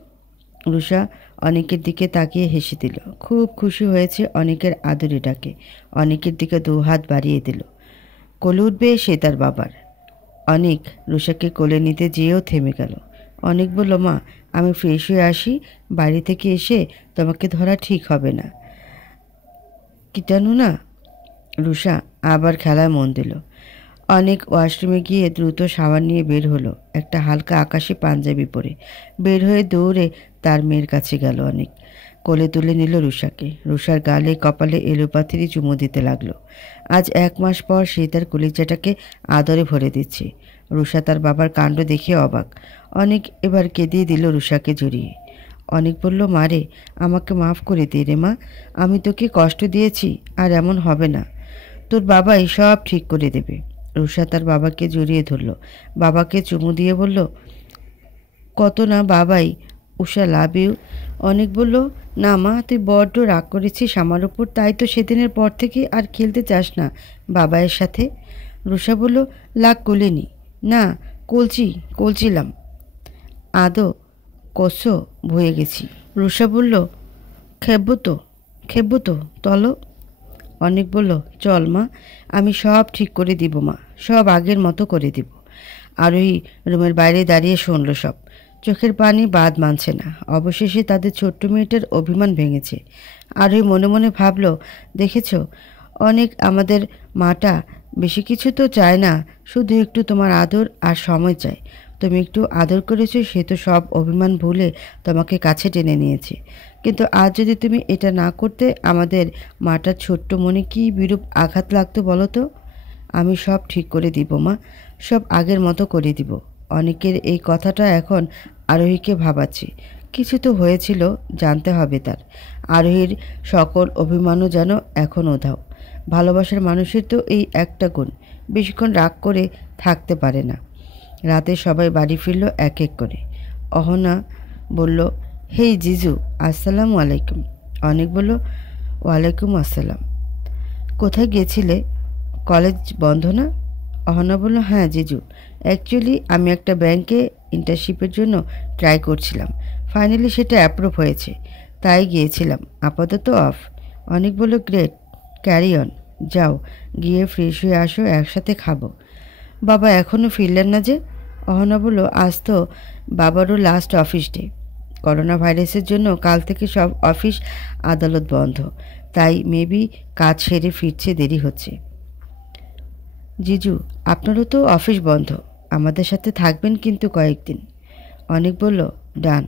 রুষা অনেকের দিকে তাকিয়ে হেসে দিল। খুব খুশি হয়েছে অনেকের আদরে ডাকে। অনেকের দিকে 2 হাত বাড়িয়ে দিল। কোলে উঠবে সে তার বাবার। অনেক রুষাকে কোলে নিতে যেয়েও থেমে গেল। অনেক বলল, মা, আমি ফ্রেশ হয়ে আসি, বাড়ি থেকে এসে তোমাকে ধরা ঠিক হবে না। কীটাণু না? রুষা আবার খেলায় মন দিল। অনেক ওয়াশরুমে গিয়ে দ্রুত শাওয়ার নিয়ে বের হলো, একটা হালকা আকাশি পাঞ্জাবি পরে। বের হয়ে দৌড়ে তার মেয়ের কাছে গেল। অনেক কোলে তুলে নিল রুষাকে। রুষার গালে কপালে এলোপাথিরি চুমু দিতে লাগলো। আজ 1 মাস পর সে তার কলিজাটাকে আদরে ভরে দিচ্ছে। রুষা তার বাবার কাণ্ড দেখে অবাক। অনেক এবার কেঁদিয়ে দিল রুষাকে জড়িয়ে। অনেক বলল, মারে, আমাকে মাফ করে দে রে মা, আমি তোকে কষ্ট দিয়েছি, আর এমন হবে না। তোর বাবাই সব ঠিক করে দেবে। রুষা তার বাবাকে জড়িয়ে ধরল। বাবাকে চুমু দিয়ে বলল, কত না বাবাই, উষা লাভ ইউ। অনেক বলল, না মা, তুই বড্ড রাগ করেছিস আমার উপর, তাই তো সেদিনের পর থেকে আর খেলতে চাস না বাবাইয়ের সাথে। রুষা বলল, লাগ কোলেনি। না, কলছিলাম। আদো কষো ভয়ে গেছি। রুষা বলল, খেব্বো তো তলো। অনেক বলল, চল মা, আমি সব ঠিক করে দিব মা, সব আগের মতো করে দিব। আর ওই রুমের বাইরে দাঁড়িয়ে শুনল সব। চোখের পানি বাদ মানছে না। অবশেষে তাদের ছোট্ট মেয়েটার অভিমান ভেঙেছে। আর ওই মনে মনে ভাবল, দেখেছ, অনেক আমাদের মাটা বেশি কিছু তো চায় না, শুধু একটু তোমার আদর আর সময় চায়। তুমি একটু আদর করেছো, সে তো সব অভিমান ভুলে তোমাকে কাছে টেনে নিয়েছে। কিন্তু আজ যদি তুমি এটা না করতে, আমাদের মাটার ছোট্ট মনে কী বিরূপ আঘাত লাগতো বলো তো। আমি সব ঠিক করে দিব মা, সব আগের মতো করে দিব। অনেকের এই কথাটা এখন আরোহীকে ভাবাচ্ছে। কিছু তো হয়েছিল, জানতে হবে তার। আরোহীর সকল অভিমানও যেন এখন উধাও। ভালোবাসার মানুষের তো এই একটা গুণ, বেশিক্ষণ রাগ করে থাকতে পারে না। রাতে সবাই বাড়ি ফিরল এক এক করে। অহনা বলল, হেই জিজু, আসসালামু আলাইকুম। অনেক বলল, ওয়ালাইকুম আসসালাম। কোথায় গিয়েছিলে? কলেজ বন্ধ না? অহনা বলল, হ্যাঁ জিজু, অ্যাকচুয়ালি আমি একটা ব্যাংকে ইন্টার্নশিপের জন্য ট্রাই করছিলাম। ফাইনালি সেটা অ্যাপ্রুভ হয়েছে, তাই গিয়েছিলাম। আপাতত অফ। অনেক বলল, গ্রেট, ক্যারি অন। যাও, গিয়ে ফ্রেশ হয়ে আসো, একসাথে খাবো। বাবা এখনও ফিরলেন না যে? অহনা বলল, আজ তো বাবারও লাস্ট অফিস ডে। করোনা ভাইরাসের জন্য কাল থেকে সব অফিস আদালত বন্ধ, তাই মেবি কাজ সেরে ফিরছে দেরি হচ্ছে। জিজু, আপনারও তো অফিস বন্ধ, আমাদের সাথে থাকবেন কিন্তু কয়েকদিন। অনেক বলল, ডান।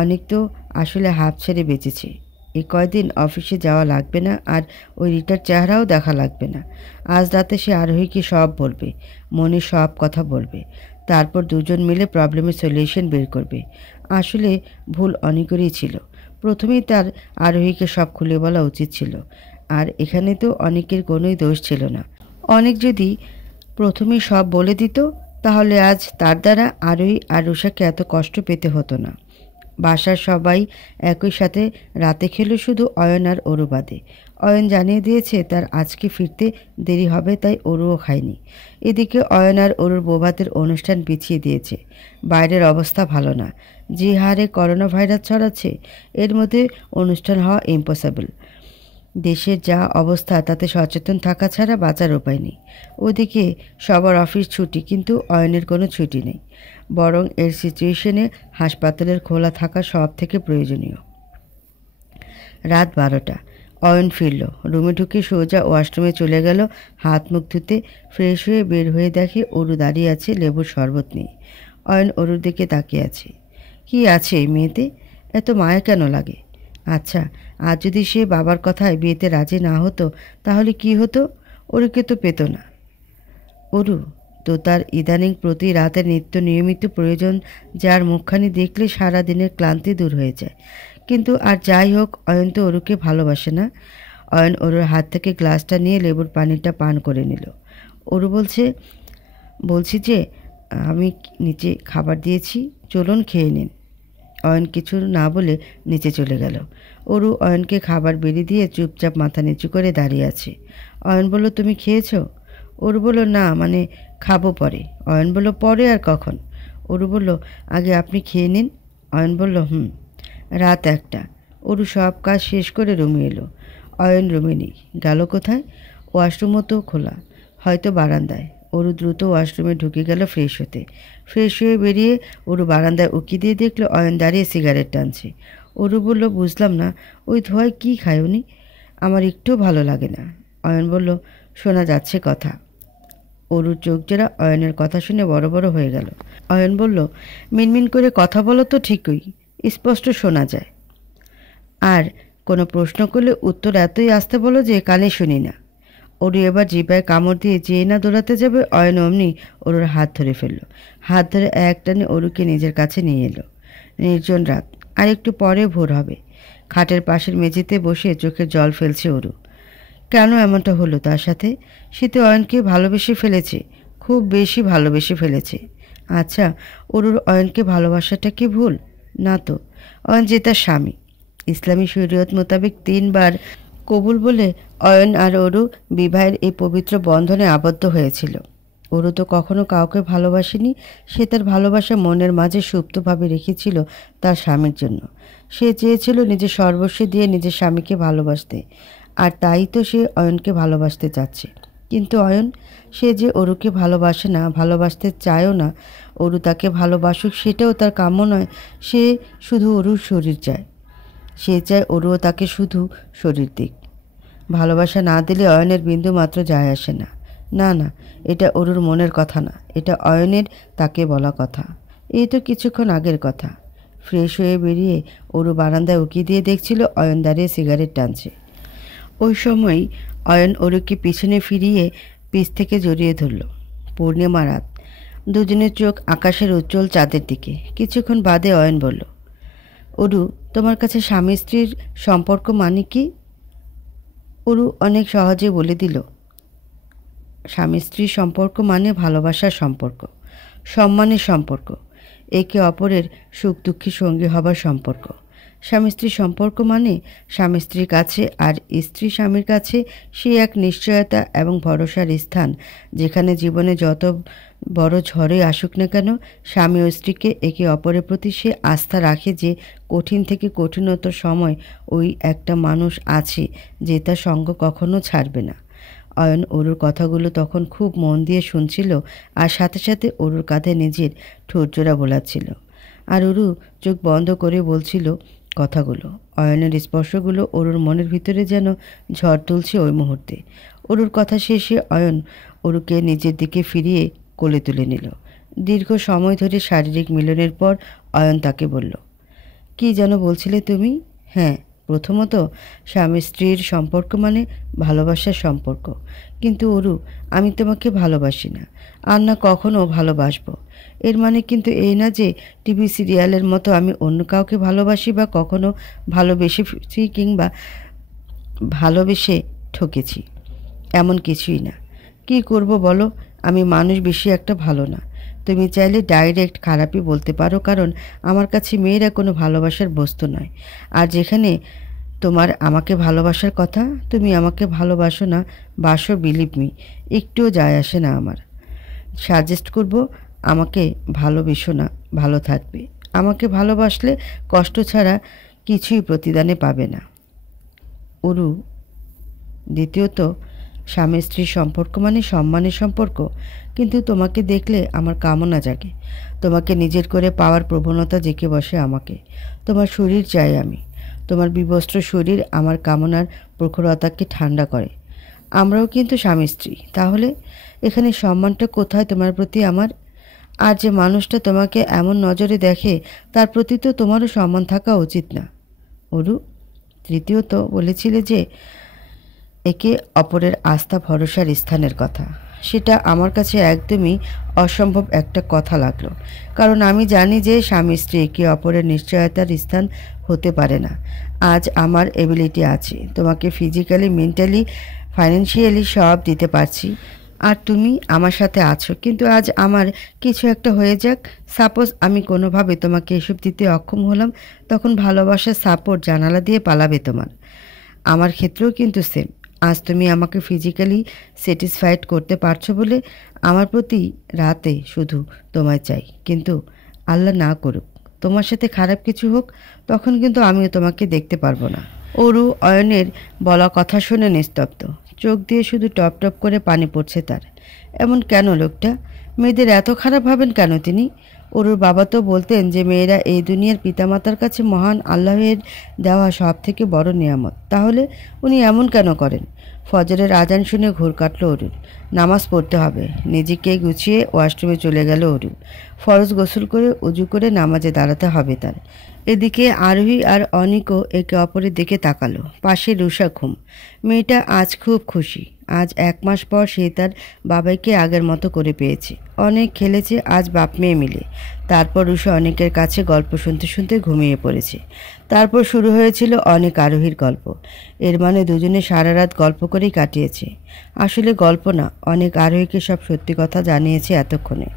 অনেক তো আসলে হাফ ছেড়ে বেঁচেছে। এই কয়দিন অফিসে যাওয়া লাগবে না, আর ওই রিটার চেহারাও দেখা লাগবে না। আজ রাতে সে আরোহীকে সব বলবে, মনের সব কথা বলবে। তারপর দুজন মিলে প্রবলেমের সলিউশন বের করবে। আসলে ভুল অনেকেরই ছিল। প্রথমেই তার আরোহীকে সব খুলে বলা উচিত ছিল। আর এখানে তো অনেকের কোনোই দোষ ছিল না। অনেক যদি প্রথমেই সব বলে দিত, তাহলে আজ তার দ্বারা আরোহী আর রুষাকে এত কষ্ট পেতে হতো না। বাসার সবাই একই সাথে রাতে খেলো, শুধু অয়ন আর অরু বাদে। অয়ন জানিয়ে দিয়েছে তার আজকে ফিরতে দেরি হবে, তাই অরুও খায়নি। এদিকে অয়ন আর অরুর বৌভাতের অনুষ্ঠান পিছিয়ে দিয়েছে। বাইরের অবস্থা ভালো না, যে হারে করোনা ভাইরাস ছড়াচ্ছে, এর মধ্যে অনুষ্ঠান হওয়া ইম্পসিবল। দেশের যা অবস্থা, তাতে সচেতন থাকা ছাড়া বাঁচার উপায় নেই। ওদিকে সবার অফিস ছুটি, কিন্তু অয়নের কোনো ছুটি নেই। বরং এর সিচুয়েশনে হাসপাতালের খোলা থাকা সব থেকে প্রয়োজনীয়। রাত 12টা। অয়ন ফিরল। রুমে ঢুকে সোজা ওয়াশরুমে চলে গেল হাত মুখ ধুতে। ফ্রেশ হয়ে বের হয়ে দেখে অরু দাঁড়িয়ে আছে লেবুর শরবত নিয়ে। অয়ন অরুর দিকে তাকিয়ে আছে। কি আছে এই মেয়েতে, এত মায়া কেন লাগে? আচ্ছা, আজ যদি সে বাবার কথায় বিয়েতে রাজি না হতো, তাহলে কি হতো? অরুকে তো পেত না। অরু তো তার ইদানিং প্রতি রাতের নিত্য নিয়মিত প্রয়োজন, যার মুখখানি দেখলে সারা দিনের ক্লান্তি দূর হয়ে যায়। কিন্তু আর যাই হোক, অয়ন তো অরুকে ভালোবাসে না। অয়ন অরুর হাত থেকে গ্লাসটা নিয়ে লেবুর পানিটা পান করে নিল। অরু বলছি যে আমি নিচে খাবার দিয়েছি, চলুন খেয়ে নিন। অয়ন কিছু না বলে নিচে চলে গেল। অরু অয়নকে খাবার বেড়ে দিয়ে চুপচাপ মাথা নিচু করে দাঁড়িয়ে আছে। অয়ন বলল, তুমি খেয়েছো? অরু বলল, না, মানে খাবো পরে। অয়ন বলল, পরে আর কখন? অরু বলল, আগে আপনি খেয়ে নিন। অয়ন বলল, হুম। রাত 1টা। অরু সব কাজ শেষ করে রুমে এলো। অয়ন রুমে নেই, গেল কোথায়? ওয়াশরুমও তো খোলা, হয়তো বারান্দায়। অরু দ্রুত ওয়াশরুমে ঢুকে গেল ফ্রেশ হতে। ফ্রেশ হয়ে বেরিয়ে অরু বারান্দায় উকি দিয়ে দেখলো অয়ন দাঁড়িয়ে সিগারেট টানছে। অরু বলল, বুঝলাম না, ওই ধোঁয়ায় কী খায় উনি? আমার একটুও ভালো লাগে না। অয়ন বলল, শোনা যাচ্ছে কথা। অরুর চোখ জোড়া অয়নের কথা শুনে বড় বড় হয়ে গেল। অয়ন বলল, মিনমিন করে কথা বলো তো ঠিকই, স্পষ্ট শোনা যায়। আর কোনো প্রশ্ন করলে উত্তর এতই আসতে বলো যে কানে শুনি না। অরু এবার জিপায় কামড় দিয়ে যেই না দৌড়াতে যাবে, অয়ন অমনি অরুর হাত ধরে ফেলল। হাত ধরে এক টানে অরুকে নিজের কাছে নিয়ে এলো। নির্জন রাত, আর একটু পরে ভোর হবে। খাটের পাশের মেঝেতে বসে চোখের জল ফেলছে অরু। কেন এমনটা হলো তার সাথে? সে তো অয়নকে ভালোবেসে ফেলেছে, খুব বেশি ভালোবেসে ফেলেছে। আচ্ছা, অরুর অয়নকে ভালোবাসাটা কি ভুল? না তো। অয়ন যে তার স্বামী, ইসলামী শরীয়ত মোতাবেক 3বার কবুল বলে অয়ন আর অরু বিবাহের এই পবিত্র বন্ধনে আবদ্ধ হয়েছিল। অরু তো কখনো কাউকে ভালোবাসেনি। সে তার ভালোবাসা মনের মাঝে সুপ্তভাবে রেখেছিল তার স্বামীর জন্য। সে চেয়েছিল নিজের সর্বস্ব দিয়ে নিজের স্বামীকে ভালোবাসতে, আর তাই তো সে অয়নকে ভালোবাসতে চাচ্ছে। কিন্তু অয়ন, সে যে অরুকে ভালোবাসে না, ভালোবাসতে চায়ও না। অরু তাকে ভালোবাসুক, সেটাও তার কাম্য নয়। সে শুধু অরুর শরীর চায়। সে চায় অরুও তাকে শুধু শরীর দিক। ভালোবাসা না দিলে অয়নের বিন্দু মাত্র যায় আসে না। না না, এটা অরুর মনের কথা না, এটা অয়নের তাকে বলা কথা। এই তো কিছুক্ষণ আগের কথা। ফ্রেশ হয়ে বেরিয়ে অরু বারান্দায় উকি দিয়ে দেখছিল অয়ন দাঁড়িয়ে সিগারেট টানছে। ওই সময় অয়ন অরুকে পিছনে ফিরিয়ে পিছ থেকে জড়িয়ে ধরল। পূর্ণিমা রাত, দুজনের চোখ আকাশের উজ্জ্বল চাঁদের দিকে। কিছুক্ষণ বাদে অয়ন বলল, অরু, তোমার কাছে স্বামী স্ত্রীর সম্পর্ক মানে কি? অরু অনেক সহজে বলে দিল, স্বামী স্ত্রীর সম্পর্ক মানে ভালোবাসার সম্পর্ক, সম্মানের সম্পর্ক, একে অপরের সুখ দুঃখে সঙ্গী হবার সম্পর্ক। স্বামী স্ত্রীর সম্পর্ক মানে স্বামী স্ত্রীর কাছে আর স্ত্রী স্বামীর কাছে সে এক নিশ্চয়তা এবং ভরসার স্থান, যেখানে জীবনে যত বড় ঝড়ে আসুক না কেন স্বামী ও স্ত্রীকে একে অপরের প্রতি সে আস্থা রাখে যে কঠিন থেকে কঠিনতর সময় ওই একটা মানুষ আছে যে তার সঙ্গ কখনো ছাড়বে না। অয়ন অরুর কথাগুলো তখন খুব মন দিয়ে শুনছিল আর সাথে সাথে অরুর কাঁধে নিজের ঠোঁটজোড়া বোলাচ্ছিল। আর অরু চোখ বন্ধ করে বলছিল কথাগুলো। অয়নের স্পর্শগুলো অরুর মনের ভিতরে যেন ঝড় তুলছে ওই মুহূর্তে। অরুর কথা শেষে অয়ন অরুকে নিজের দিকে ফিরিয়ে কোলে তুলে নিল। দীর্ঘ সময় ধরে শারীরিক মিলনের পর অয়ন তাকে বলল, কি যেন বলছিলে তুমি? হ্যাঁ, প্রথমত স্বামী স্ত্রীর সম্পর্ক মানে ভালোবাসার সম্পর্ক। কিন্তু অরু, আমি তোমাকে ভালোবাসি না, আর না কখনো ভালোবাসবো। এর মানে কিন্তু এই না যে টিভি সিরিয়ালের মতো আমি অন্য কাউকে ভালোবাসি বা কখনো ভালোবেসেছি কিংবা ভালোবেসে ঠকেছি, এমন কিছুই না। কি করব বলো, আমি মানুষ বেশি একটা ভালো না। তুমি চাইলে ডাইরেক্ট খারাপই বলতে পারো, কারণ আমার কাছে মেয়েরা কোনো ভালোবাসার বস্তু নয়। আর যেখানে তোমার আমাকে ভালোবাসার কথা, তুমি আমাকে ভালোবাসো না, বাসো, বিলিভ মি, একটুও যায় আসে না আমার। সাজেস্ট করব, আমাকে ভালোবেসো না, ভালো থাকবে। আমাকে ভালোবাসলে কষ্ট ছাড়া কিছুই প্রতিদানে পাবে না। অরু, দ্বিতীয়ত স্বামী স্ত্রীর সম্পর্ক মানে সম্মানের সম্পর্ক। কিন্তু তোমাকে দেখলে আমার কামনা জাগে, তোমাকে নিজের করে পাওয়ার প্রবণতা জেঁকে বসে আমাকে। তোমার শরীর চাই আমি, তোমার বিবস্ত্র শরীর আমার কামনার প্রখরতাকে ঠান্ডা করে। আমরাও কিন্তু স্বামী স্ত্রী, তাহলে এখানে সম্মানটা কোথায় তোমার প্রতি আমার? আর যে মানুষটা তোমাকে এমন নজরে দেখে তার প্রতি তো তোমারও সম্মান থাকা উচিত না? অরু, তৃতীয়ত বলেছিলে যে একে অপরের আস্থা ভরসার স্থানের কথা। সেটা আমার কাছে একদমই অসম্ভব একটা কথা লাগলো, কারণ আমি জানি যে স্বামী স্ত্রী একে অপরের নিশ্চয়তার স্থান হতে পারে না। আজ আমার এবিলিটি আছে, তোমাকে ফিজিক্যালি, মেন্টালি, ফাইন্যান্সিয়ালি সব দিতে পারছি, আর তুমি আমার সাথে আছো। কিন্তু আজ আমার কিছু একটা হয়ে যাক, সাপোজ আমি কোনোভাবে তোমাকে এসব দিতে অক্ষম হলাম, তখন ভালোবাসার সাপোর্ট জানালা দিয়ে পালাবে তোমার। আমার ক্ষেত্রেও কিন্তু সেম। আজ তুমি আমাকে ফিজিক্যালি স্যাটিসফাইড করতে পারছো বলে আমার প্রতি রাতে শুধু তোমায় চাই, কিন্তু আল্লাহ না করুক তোমার সাথে খারাপ কিছু হোক, তখন কিন্তু আমিও তোমাকে দেখতে পারবো না। অরু অয়নের বলা কথা শুনে নিস্তব্ধ, চোখ দিয়ে শুধু টপ টপ করে পানি পড়ছে তার। এমন কেন লোকটা? মেয়েদের এত খারাপ ভাবেন কেন তিনি? অরুর বাবা তো বলতেন যে মেয়েরা এই দুনিয়ার পিতামাতার কাছে মহান আল্লাহের দেওয়া সব থেকে বড় নিয়ামত। তাহলে উনি এমন কেন করেন? ফজরের আজান শুনে ঘোর কাটল অরুর। নামাজ পড়তে হবে। নিজেকে গুছিয়ে ওয়াশরুমে চলে গেল অরু। ফরজ গোসল করে উজু করে নামাজে দাঁড়াতে হবে তার। এদিকে আরোহী আর অনিকও একে অপরের দিকে তাকালো। পাশে রুষা ঘুম। মেয়েটা আজ খুব খুশি। আজ 1 মাস পর সে তার বাবাইকে আগের মতো করে পেয়েছে। অনেক খেলেছে আজ বাপ মেয়ে মিলে। তারপর রুষা অনেকের কাছে গল্প শুনতে শুনতে ঘুমিয়ে পড়েছে। তারপর শুরু হয়েছিল অনেক আরোহীর গল্প। এর মানে দুজনে সারা রাত গল্প করেই কাটিয়েছে। আসলে গল্প না, অনেক আরোহীকে সব সত্যি কথা জানিয়েছে এতক্ষণে।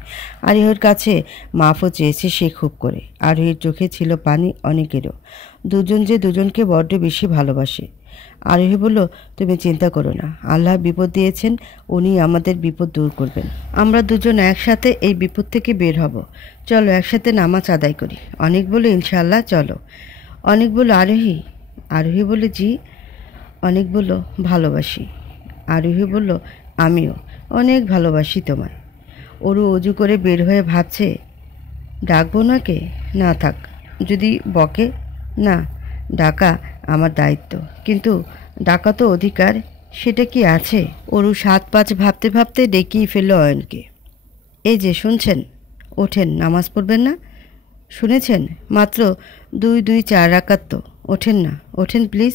আরোহীর কাছে মাফও চেয়েছে সে খুব করে। আরোহীর চোখে ছিল পানি অনেকেরও। দুজন যে দুজনকে বড্ড বেশি ভালোবাসে। আরোহী বলল, তুমি চিন্তা করো না, আল্লাহ বিপদ দিয়েছেন, উনি আমাদের বিপদ দূর করবেন। আমরা দুজন একসাথে এই বিপদ থেকে বের হব। চলো একসাথে নামাজ আদায় করি। অনেক বলল, ইনশাআল্লাহ চলো। অনেক বলল, আরোহী? আরোহী বলল, জি। অনেক বলল, ভালোবাসি। আরোহী বলল, আমিও অনেক ভালোবাসি তোমায়। অরু অজু করে বের হয়ে ভাবছে, ডাকবো নাকে? না থাক, যদি বকে। না, ডাকা আমার দায়িত্ব, কিন্তু ডাকা তো অধিকার, সেটা কি আছে? অরু 7-5 ভাবতে ভাবতে ডেকেই ফেলল অয়নকে। এই যে শুনছেন, ওঠেন, নামাজ পড়বেন না? শুনেছেন, মাত্র 2-4 রাকাত তো, ওঠেন না, ওঠেন প্লিজ।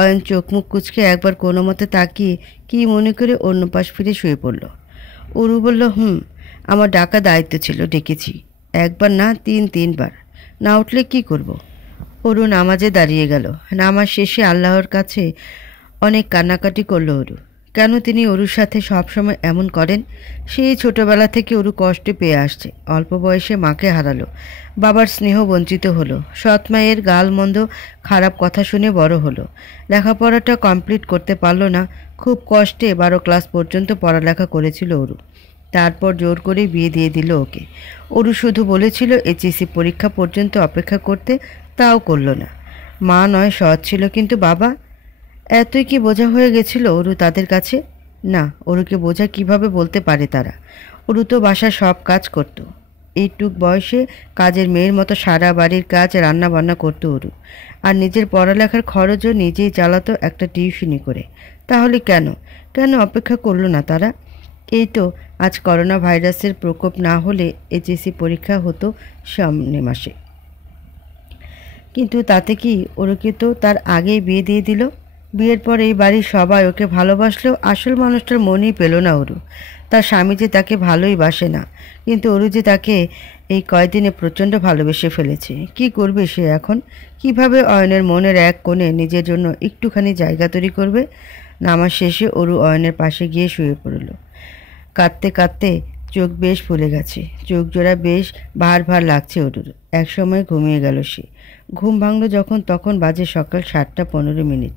অয়ন চোখ মুখ কুচকে একবার কোনো মতে তাকিয়ে কি মনে করে অন্য পাশ ফিরে শুয়ে পড়ল। অরু বলল, আমার ডাকা দায়িত্ব ছিল, ডেকেছি। একবার না, 3-3 বার। না উঠলে কি করব? অরু নামাজে দাঁড়িয়ে গেল। নামাজ শেষে আল্লাহর কাছে অনেক কান্নাকাটি করল অরু। কেন তিনি অরুর সাথে সবসময় এমন করেন? সেই ছোটবেলা থেকে অরু কষ্ট পেয়ে আসছে। অল্প বয়সে মাকে হারালো, বাবার স্নেহ বঞ্চিত হলো, সৎ মায়ের গালমন্দ খারাপ কথা শুনে বড় হলো, লেখাপড়াটা কমপ্লিট করতে পারল না। খুব কষ্টে 12 ক্লাস পর্যন্ত পড়ালেখা করেছিল অরু। তারপর জোর করে বিয়ে দিয়ে দিল ওকে। অরু শুধু বলেছিল এইচএসসি পরীক্ষা পর্যন্ত অপেক্ষা করতে, তাও করল না। মা নয় সৎ ছিল, কিন্তু বাবা এতই কি বোঝা হয়ে গেছিল অরু তাদের কাছে? না, অরুকে বোঝা কিভাবে বলতে পারে তারা? অরু তো বাসার সব কাজ করত। এইটুক বয়সে কাজের মেয়ের মতো সারা বাড়ির কাজ রান্না বান্না করতো অরু। আর নিজের পড়ালেখার খরচও নিজেই চালাতো একটা টিউশনি করে। তাহলে কেন কেন অপেক্ষা করলো না তারা? এই তো আজ করোনা ভাইরাসের প্রকোপ না হলে এইচএসসি পরীক্ষা হতো সামনে মাসে, কিন্তু তাতে কি ওরকে তো তার আগেই বিয়ে দিয়ে দিল। বিয়ের পর এই বাড়ির সবাই ওকে ভালোবাসলেও আসল মানুষটার মনই পেল না অরু। তার স্বামী যে তাকে ভালোই বাসে না, কিন্তু অরু যে তাকে এই কয়দিনে প্রচণ্ড ভালোবেসে ফেলেছে। কি করবে সে এখন? কিভাবে অয়নের মনের এক কোণে নিজের জন্য একটুখানি জায়গা তৈরি করবে? নামাজ শেষে অরু অয়নের পাশে গিয়ে শুয়ে পড়ল। কাঁদতে কাঁদতে চোখ বেশ ফুলে গেছে, চোখ জোড়া বেশ ভার ভার লাগছে অরুর। একসময় ঘুমিয়ে গেল সে। ঘুম ভাঙল যখন, তখন বাজে সকাল 7:15।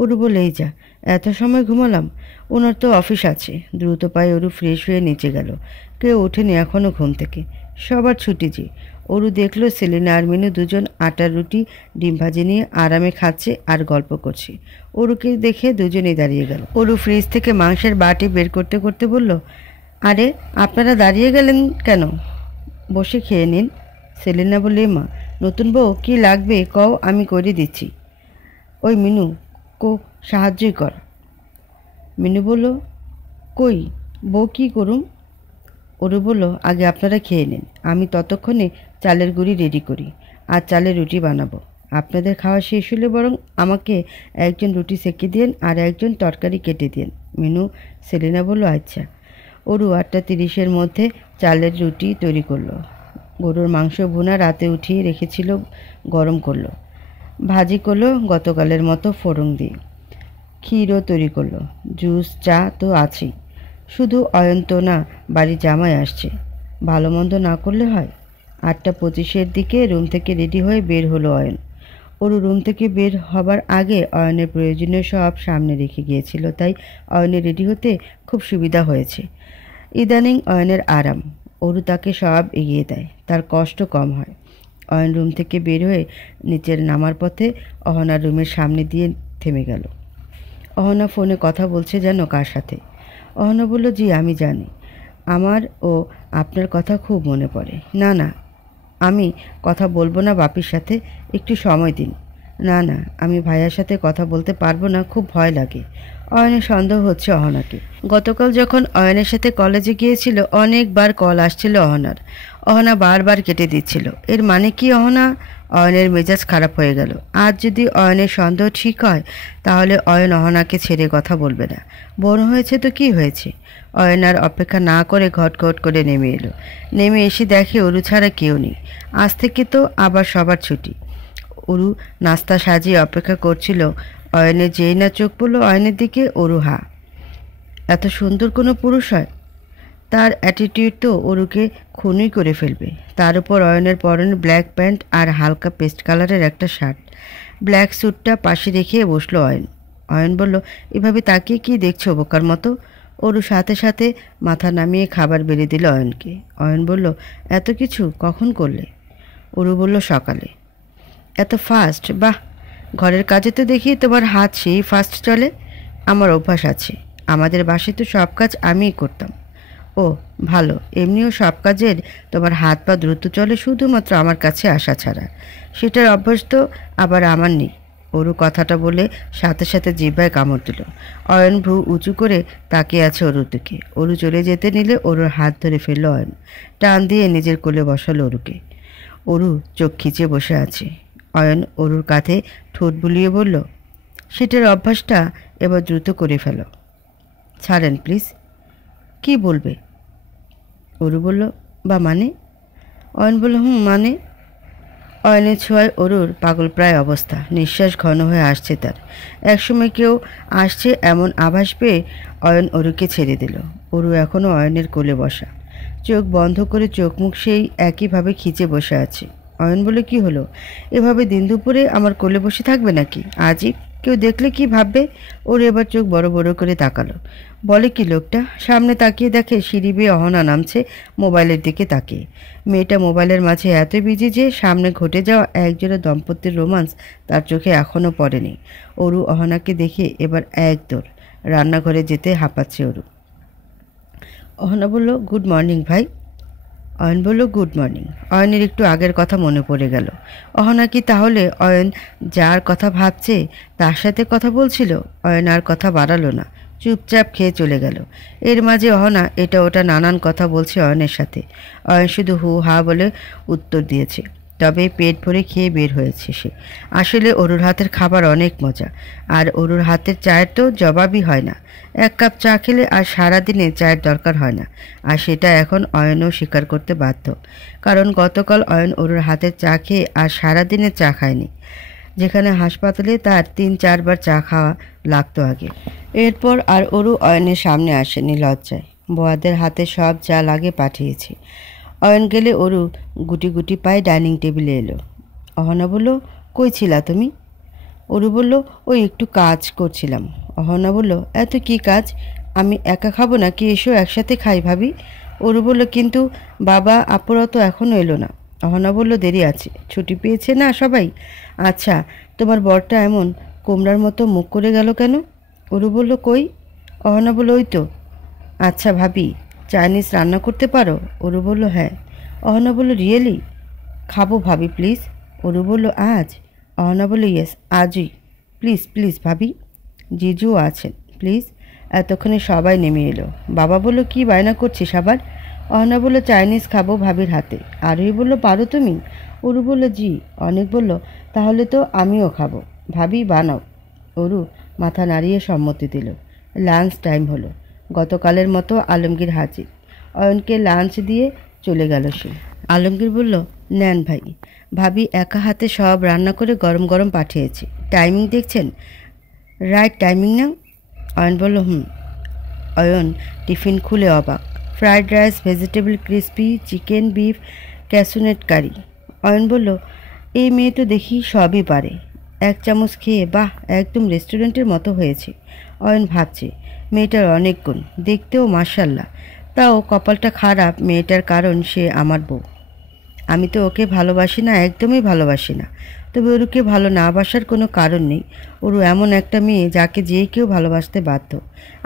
অরু বলে, এই যা, এত সময় ঘুমালাম? ওনার তো অফিস আছে। দ্রুত পায়ে অরু ফ্রেশ হয়ে নিচে গেল। কেউ ওঠেনি এখনও ঘুম থেকে, সবার ছুটি যে। অরু দেখলো সেলিনা আর মিনু দুজন আটার রুটি ডিম ভাজি নিয়ে আরামে খাচ্ছে আর গল্প করছে। অরুকে দেখে দুজনেই দাঁড়িয়ে গেল। অরু ফ্রিজ থেকে মাংসের বাটি বের করতে করতে বলল, আরে আপনারা দাঁড়িয়ে গেলেন কেন? বসে খেয়ে নিন। সেলিনা বললে, মা, নতুন বউ কি লাগবে কও, আমি করে দিচ্ছি। ওই মিনু, কো সাহায্যই কর। মিনু বলল, কই বউ কি করুম? অরু বলল, আগে আপনারা খেয়ে নিন, আমি ততক্ষণে চালের গুঁড়ি রেডি করি আর চালের রুটি বানাবো। আপনাদের খাওয়া শেষ হলে বরং আমাকে একজন রুটি সেঁকে দিন আর একজন তরকারি কেটে দিন। মিনু। সেলিনা বলল, আচ্ছা। অরু 8:30-এর মধ্যে চালের রুটি তৈরি করলো। গরুর মাংস ভুনা রাতে উঠিয়ে রেখেছিল, গরম করলো। ভাজি করলো গতকালের মতো ফোড়ন দিয়ে। ক্ষীরও তৈরি করলো। জুস চা তো আছেই। শুধু অয়ন্ত না, বাড়ি জামাই আসছে। ভালো মন্দ না করলে হয়। 8:25-এর দিকে রুম থেকে রেডি হয়ে বের হলো অয়ন। অরু রুম থেকে বের হবার আগে অয়নের প্রয়োজনীয় সব সামনে রেখে গিয়েছিল, তাই অয়নের রেডি হতে খুব সুবিধা হয়েছে। ইদানিং অয়নের আরাম। অরু তাকে সব এগিয়ে দেয়, তার কষ্ট কম হয়। অয়ন রুম থেকে বের হয়ে নিচের নামার পথে অহনার রুমের সামনে দিয়ে থেমে গেল। অহনা ফোনে কথা বলছে যেন কার সাথে। অহনা বলল, জি আমি জানি, আমার ও আপনার কথা খুব মনে পড়ে। না না, আমি কথা বলবো না বাপির সাথে, একটু সময় দিন। না না, আমি ভাইয়ার সাথে কথা বলতে পারবো না, খুব ভয় লাগে। অয়নের সন্দেহ হচ্ছে অহনাকে। গতকাল যখন অয়নের সাথে কলেজে গিয়েছিল অনেকবার কল আসছিল অহনার। অহনা বারবার কেটে দিচ্ছিল। এর মানে কি অহনা? অয়নের মেজাজ খারাপ হয়ে গেল। আজ যদি অয়নের সন্দেহ ঠিক হয়, তাহলে অয়ন অহনাকে ছেড়ে কথা বলবে না। বড় হয়েছে তো কি হয়েছে? অয়ন আর অপেক্ষা না করে ঘটঘট করে নেমে এলো। নেমে এসে দেখে অরু ছাড়া কেউ নেই। আজ থেকে তো আবার সবার ছুটি। অরু নাস্তা সাজিয়ে অপেক্ষা করছিল। অয়নের যেই না চোখ পড়ল অয়নের দিকে, অরু হা। এত সুন্দর কোনো পুরুষ হয়? তার অ্যাটিটিউড তো অরুকে খুনই করে ফেলবে। তার উপর অয়নের পরনে ব্ল্যাক প্যান্ট আর হালকা পেস্ট কালারের একটা শার্ট। ব্ল্যাক স্যুটটা পাশে রেখে বসলো অয়ন। অয়ন বলল, এভাবে তাকিয়ে কি দেখছো বোকার মতো? অরু সাথে সাথে মাথা নামিয়ে খাবার বেড়ে দিল অয়নকে। অয়ন বলল, এত কিছু কখন করলে? অরু বলল, সকালে। এত ফাস্ট? বাহ, ঘরের কাজে তো দেখি তোমার হাত সেই ফাস্ট চলে। আমার অভ্যাস আছে, আমাদের বাসায় তো সব কাজ আমিই করতাম। ও ভালো, এমনিও সব কাজের তোমার হাত পা দ্রুত চলে, শুধুমাত্র আমার কাছে আসা ছাড়া। সেটার অভ্যাস তো আবার আমার নেই। অরু কথাটা বলে সাথে সাথে জিহ্বায় কামড় দিল। অয়ন ভ্রু উঁচু করে তাকিয়ে আছে অরুর দিকে। অরু চলে যেতে নিলে অরুর হাত ধরে ফেলল অয়ন। টান দিয়ে নিজের কোলে বসালো অরুকে। অরু চোখ খিচে বসে আছে। অয়ন অরুর কাঁধে ঠোঁট বুলিয়ে বলল, সেটার অভ্যাসটা এবার দ্রুত করে ফেলো। ছাড়েন প্লিজ। কি বলবে? অরু বলল, বা মানে? অয়ন বলল, মানে? অয়নের ছোঁয়ায় অরুর পাগলপ্রায় অবস্থা, নিঃশ্বাস ঘন হয়ে আসছে তার। একসময় কেউ আসছে এমন আভাস পেয়ে অয়ন অরুকে ছেড়ে দিল। অরু এখনও অয়নের কোলে বসা, চোখ বন্ধ করে চোখ মুখ সেই একইভাবে খিচে বসে আছে। অয়ন বলে, কি হলো? এভাবে দিন দুপুরে আমার কোলে বসে থাকবে নাকি? আজই কেউ দেখলে কি ভাববে? ওর এবার চোখ বড় বড় করে তাকালো। বলে কি লোকটা? সামনে তাকিয়ে দেখে সিঁড়ি বেয়ে অহনা নামছে, মোবাইলের দিকে তাকিয়ে। মেয়েটা মোবাইলের মাঝে এত বিজি যে সামনে ঘটে যাওয়া একজোড়া দম্পতির রোমান্স তার চোখে এখনও পড়েনি। অরু অহনাকে দেখে এবার এক দৌড়, রান্নাঘরে যেতে হাঁপাচ্ছে অরু। অহনা বলল, গুড মর্নিং ভাই। অয়ন বলল, গুড মর্নিং। অয়নের একটু আগের কথা মনে পড়ে গেল। অহনা কি তাহলে অয়ন যার কথা ভাবছে তার সাথে কথা বলছিল? অয়ন আর কথা বাড়ালো না, চুপচাপ খেয়ে চলে গেল। এর মাঝে অহনা এটা ওটা নানান কথা বলছে অয়নের সাথে। অয়ন শুধু হু হা বলে উত্তর দিয়েছে। তবে পেট ভরে খেয়ে বের হয়েছে সে। আসলে অরুর হাতের খাবার অনেক মজা, আর অরুর হাতের চায়ের তো জবাবই হয় না। এক কাপ চা খেলে আর সারাদিনে চায়ের দরকার হয় না। আর সেটা এখন অয়নও স্বীকার করতে বাধ্য, কারণ গতকাল অয়ন অরুর হাতের চা খেয়ে আর সারাদিনে চা খায়নি, যেখানে হাসপাতালে তার ৩-৪ বার চা খাওয়া লাগতো আগে। এরপর আর অরু অয়নের সামনে আসেনি লজ্জায়। বোয়াদের হাতে সব যা লাগে পাঠিয়েছে। অয়ন গেলে অরু গুটি গুটি পায়ে ডাইনিং টেবিলে এলো। অহনা বলল, কই ছিলা তুমি? অরু বলল, ওই একটু কাজ করছিলাম। অহনা বলল, এত কি কাজ? আমি একা খাবো নাকি? এসো একসাথে খাই ভাবি। অরু বলল, কিন্তু বাবা আপুরা তো এখনও এলো না। অহনা বলল, দেরি আছে, ছুটি পেয়েছে না সবাই। আচ্ছা, তোমার বরটা এমন কোমড়ার মতো মুখ করে গেল কেন? অরু বলল, কই? অহনা বলল, ওই তো। আচ্ছা ভাবি, চাইনিজ রান্না করতে পারো? অরু বলল, হ্যাঁ। অহনা বলল, রিয়েলি? খাবো ভাবি প্লিজ। অরু বলল, আজ? অহনা বলল, ইয়েস, আজই। প্লিজ প্লিজ ভাবি। জিজুও আছেন, প্লিজ। এতক্ষণে সবাই নেমে এলো। বাবা বলল, কি বায়না করছিস আবার? অহনা বলল, চাইনিজ খাবো ভাবির হাতে। আরোহী বলল, পারো তুমি? অরু বলল, জি। অনেক বলল, তাহলে তো আমিও খাবো। ভাবি বানাও। অরু মাথা নাড়িয়ে সম্মতি দিল। লাঞ্চ টাইম হলো। গতকালের মতো আলমগীর হাজির। অয়নকে লাঞ্চ দিয়ে চলে গেল সে। আলমগীর বলল, নেন ভাই, ভাবি একা হাতে সব রান্না করে গরম গরম পাঠিয়েছে। টাইমিং দেখছেন? রাইট টাইমিং না? অয়ন বলল, হুম। অয়ন টিফিন খুলে অবাক। Fried rice, vegetable crispy, chicken, beef, cashew nut curry. Ayan বলল, এই মেয়ে তো দেখি সবই পারে। এক চামচ খেয়ে, বাহ, একদম রেস্টুরেন্টের মতো হয়েছে। অয়ন ভাবছে, মেয়েটার অনেক গুণ, দেখতেও মাশাল্লাহ। তাও কপালটা খারাপ মেয়েটার, কারণ সে আমার বউ। আমি তো ওকে ভালোবাসি না, একদমই ভালোবাসি না। তবে ওরুকে ভালো না বাসার কোনো কারণ নেই। ওরু এমন একটা মেয়ে যাকে যে কেউ ভালোবাসতে বাধ্য।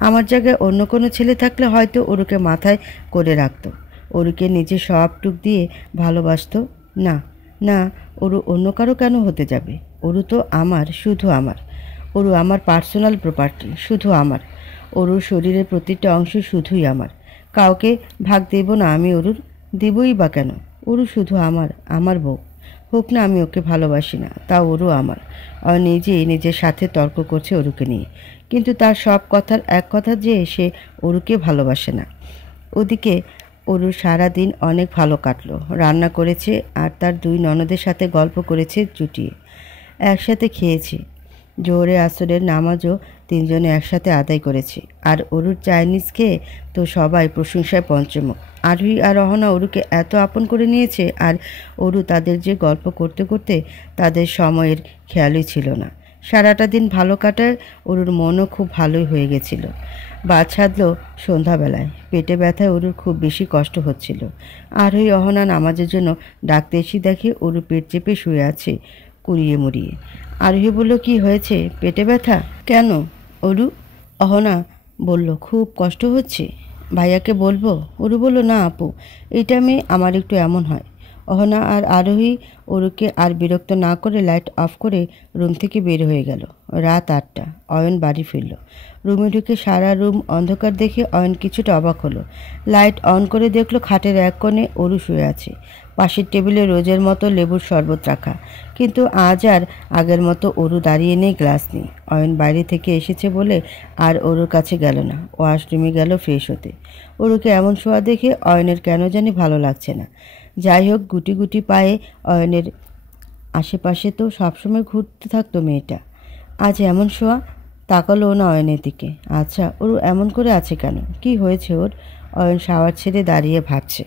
আমার জায়গায় অন্য কোনো ছেলে থাকলে হয়তো ওরুকে মাথায় করে রাখতো, ওরুকে নিজে সবটুক দিয়ে ভালোবাসতো। না না, ওরু অন্য কারো কেন হতে যাবে? ওরু তো আমার, শুধু আমার। ওরু আমার পার্সোনাল প্রপার্টি, শুধু আমার। ওরুর শরীরের প্রতিটা অংশ শুধুই আমার। কাউকে ভাগ দেব না আমি ওরুর, দেবই বা কেন? ওরু শুধু আমার, আমার বউ। হোক না আমি ওকে ভালোবাসি না, তা ওরু আমার। আর নিজেই নিজের সাথে তর্ক করছে ওরুকে নিয়ে, কিন্তু তার সব কথার এক কথা যে সে ওরুকে ভালোবাসে না। ওদিকে অরুর সারা দিন অনেক ভালো কাটলো। রান্না করেছে আর তার 2 ননদের সাথে গল্প করেছে জুটিয়ে। একসাথে খেয়েছে। জোহরে আসরের নামাজও 3 জনে একসাথে আদায় করেছে। আর অরুর চাইনিজ খেয়ে তো সবাই প্রশংসায় পঞ্চমুখ। আরোহী আর অহনা অরুকে এত আপন করে নিয়েছে, আর অরু তাদের যে গল্প করতে করতে তাদের সময়ের খেয়ালই ছিল না। সারাটা দিন ভালো কাটায় অরুর মনও খুব ভালোই হয়ে গেছিল। বাদ সাধল সন্ধ্যাবেলায়। পেটে ব্যথায় অরুর খুব বেশি কষ্ট হচ্ছিল। আরোহী অহনা নামাজের জন্য ডাকতে এসে দেখে অরু পেট চেপে শুয়ে আছে কুড়িয়ে মুড়িয়ে। আরোহী বলল, কি হয়েছে? পেটে ব্যথা কেন অরু? অহনা বলল, খুব কষ্ট হচ্ছে। ভাইয়াকে বলবো? অরু বলল, না আপু, এটা মেয়ে আমার একটু এমন হয়। অহনা আর আরোহী অরুকে আর বিরক্ত না করে লাইট অফ করে রুম থেকে বের হয়ে গেল। রাত 8টা। অয়ন বাড়ি ফিরল। রুমে ঢুকে সারা রুম অন্ধকার দেখে অয়ন কিছুটা অবাক হলো। লাইট অন করে দেখলো খাটের এক কোণে অরু শুয়ে আছে। পাশের টেবিলে রোজের মতো লেবুর শরবত রাখা, কিন্তু আজ আর আগের মতো অরু দাঁড়িয়ে নেই, গ্লাস নেই। অয়ন বাইরে থেকে এসেছে বলে আর অরুর কাছে গেল না, ওয়াশরুমে গেল ফ্রেশ হতে। অরুকে এমন শোয়া দেখে অয়নের কেন জানি ভালো লাগছে না। যাই হোক, গুটি গুটি পায়ে অয়নের আশেপাশে তো সবসময় ঘুরতে থাকতো মেয়েটা, আজ এমন শোয়া। তাকালো না অয়নের দিকে। আচ্ছা, ওর এমন করে আছে কেন? কি হয়েছে ওর? অয়ন শাওয়ার ছেড়ে দাঁড়িয়ে ভাবছে।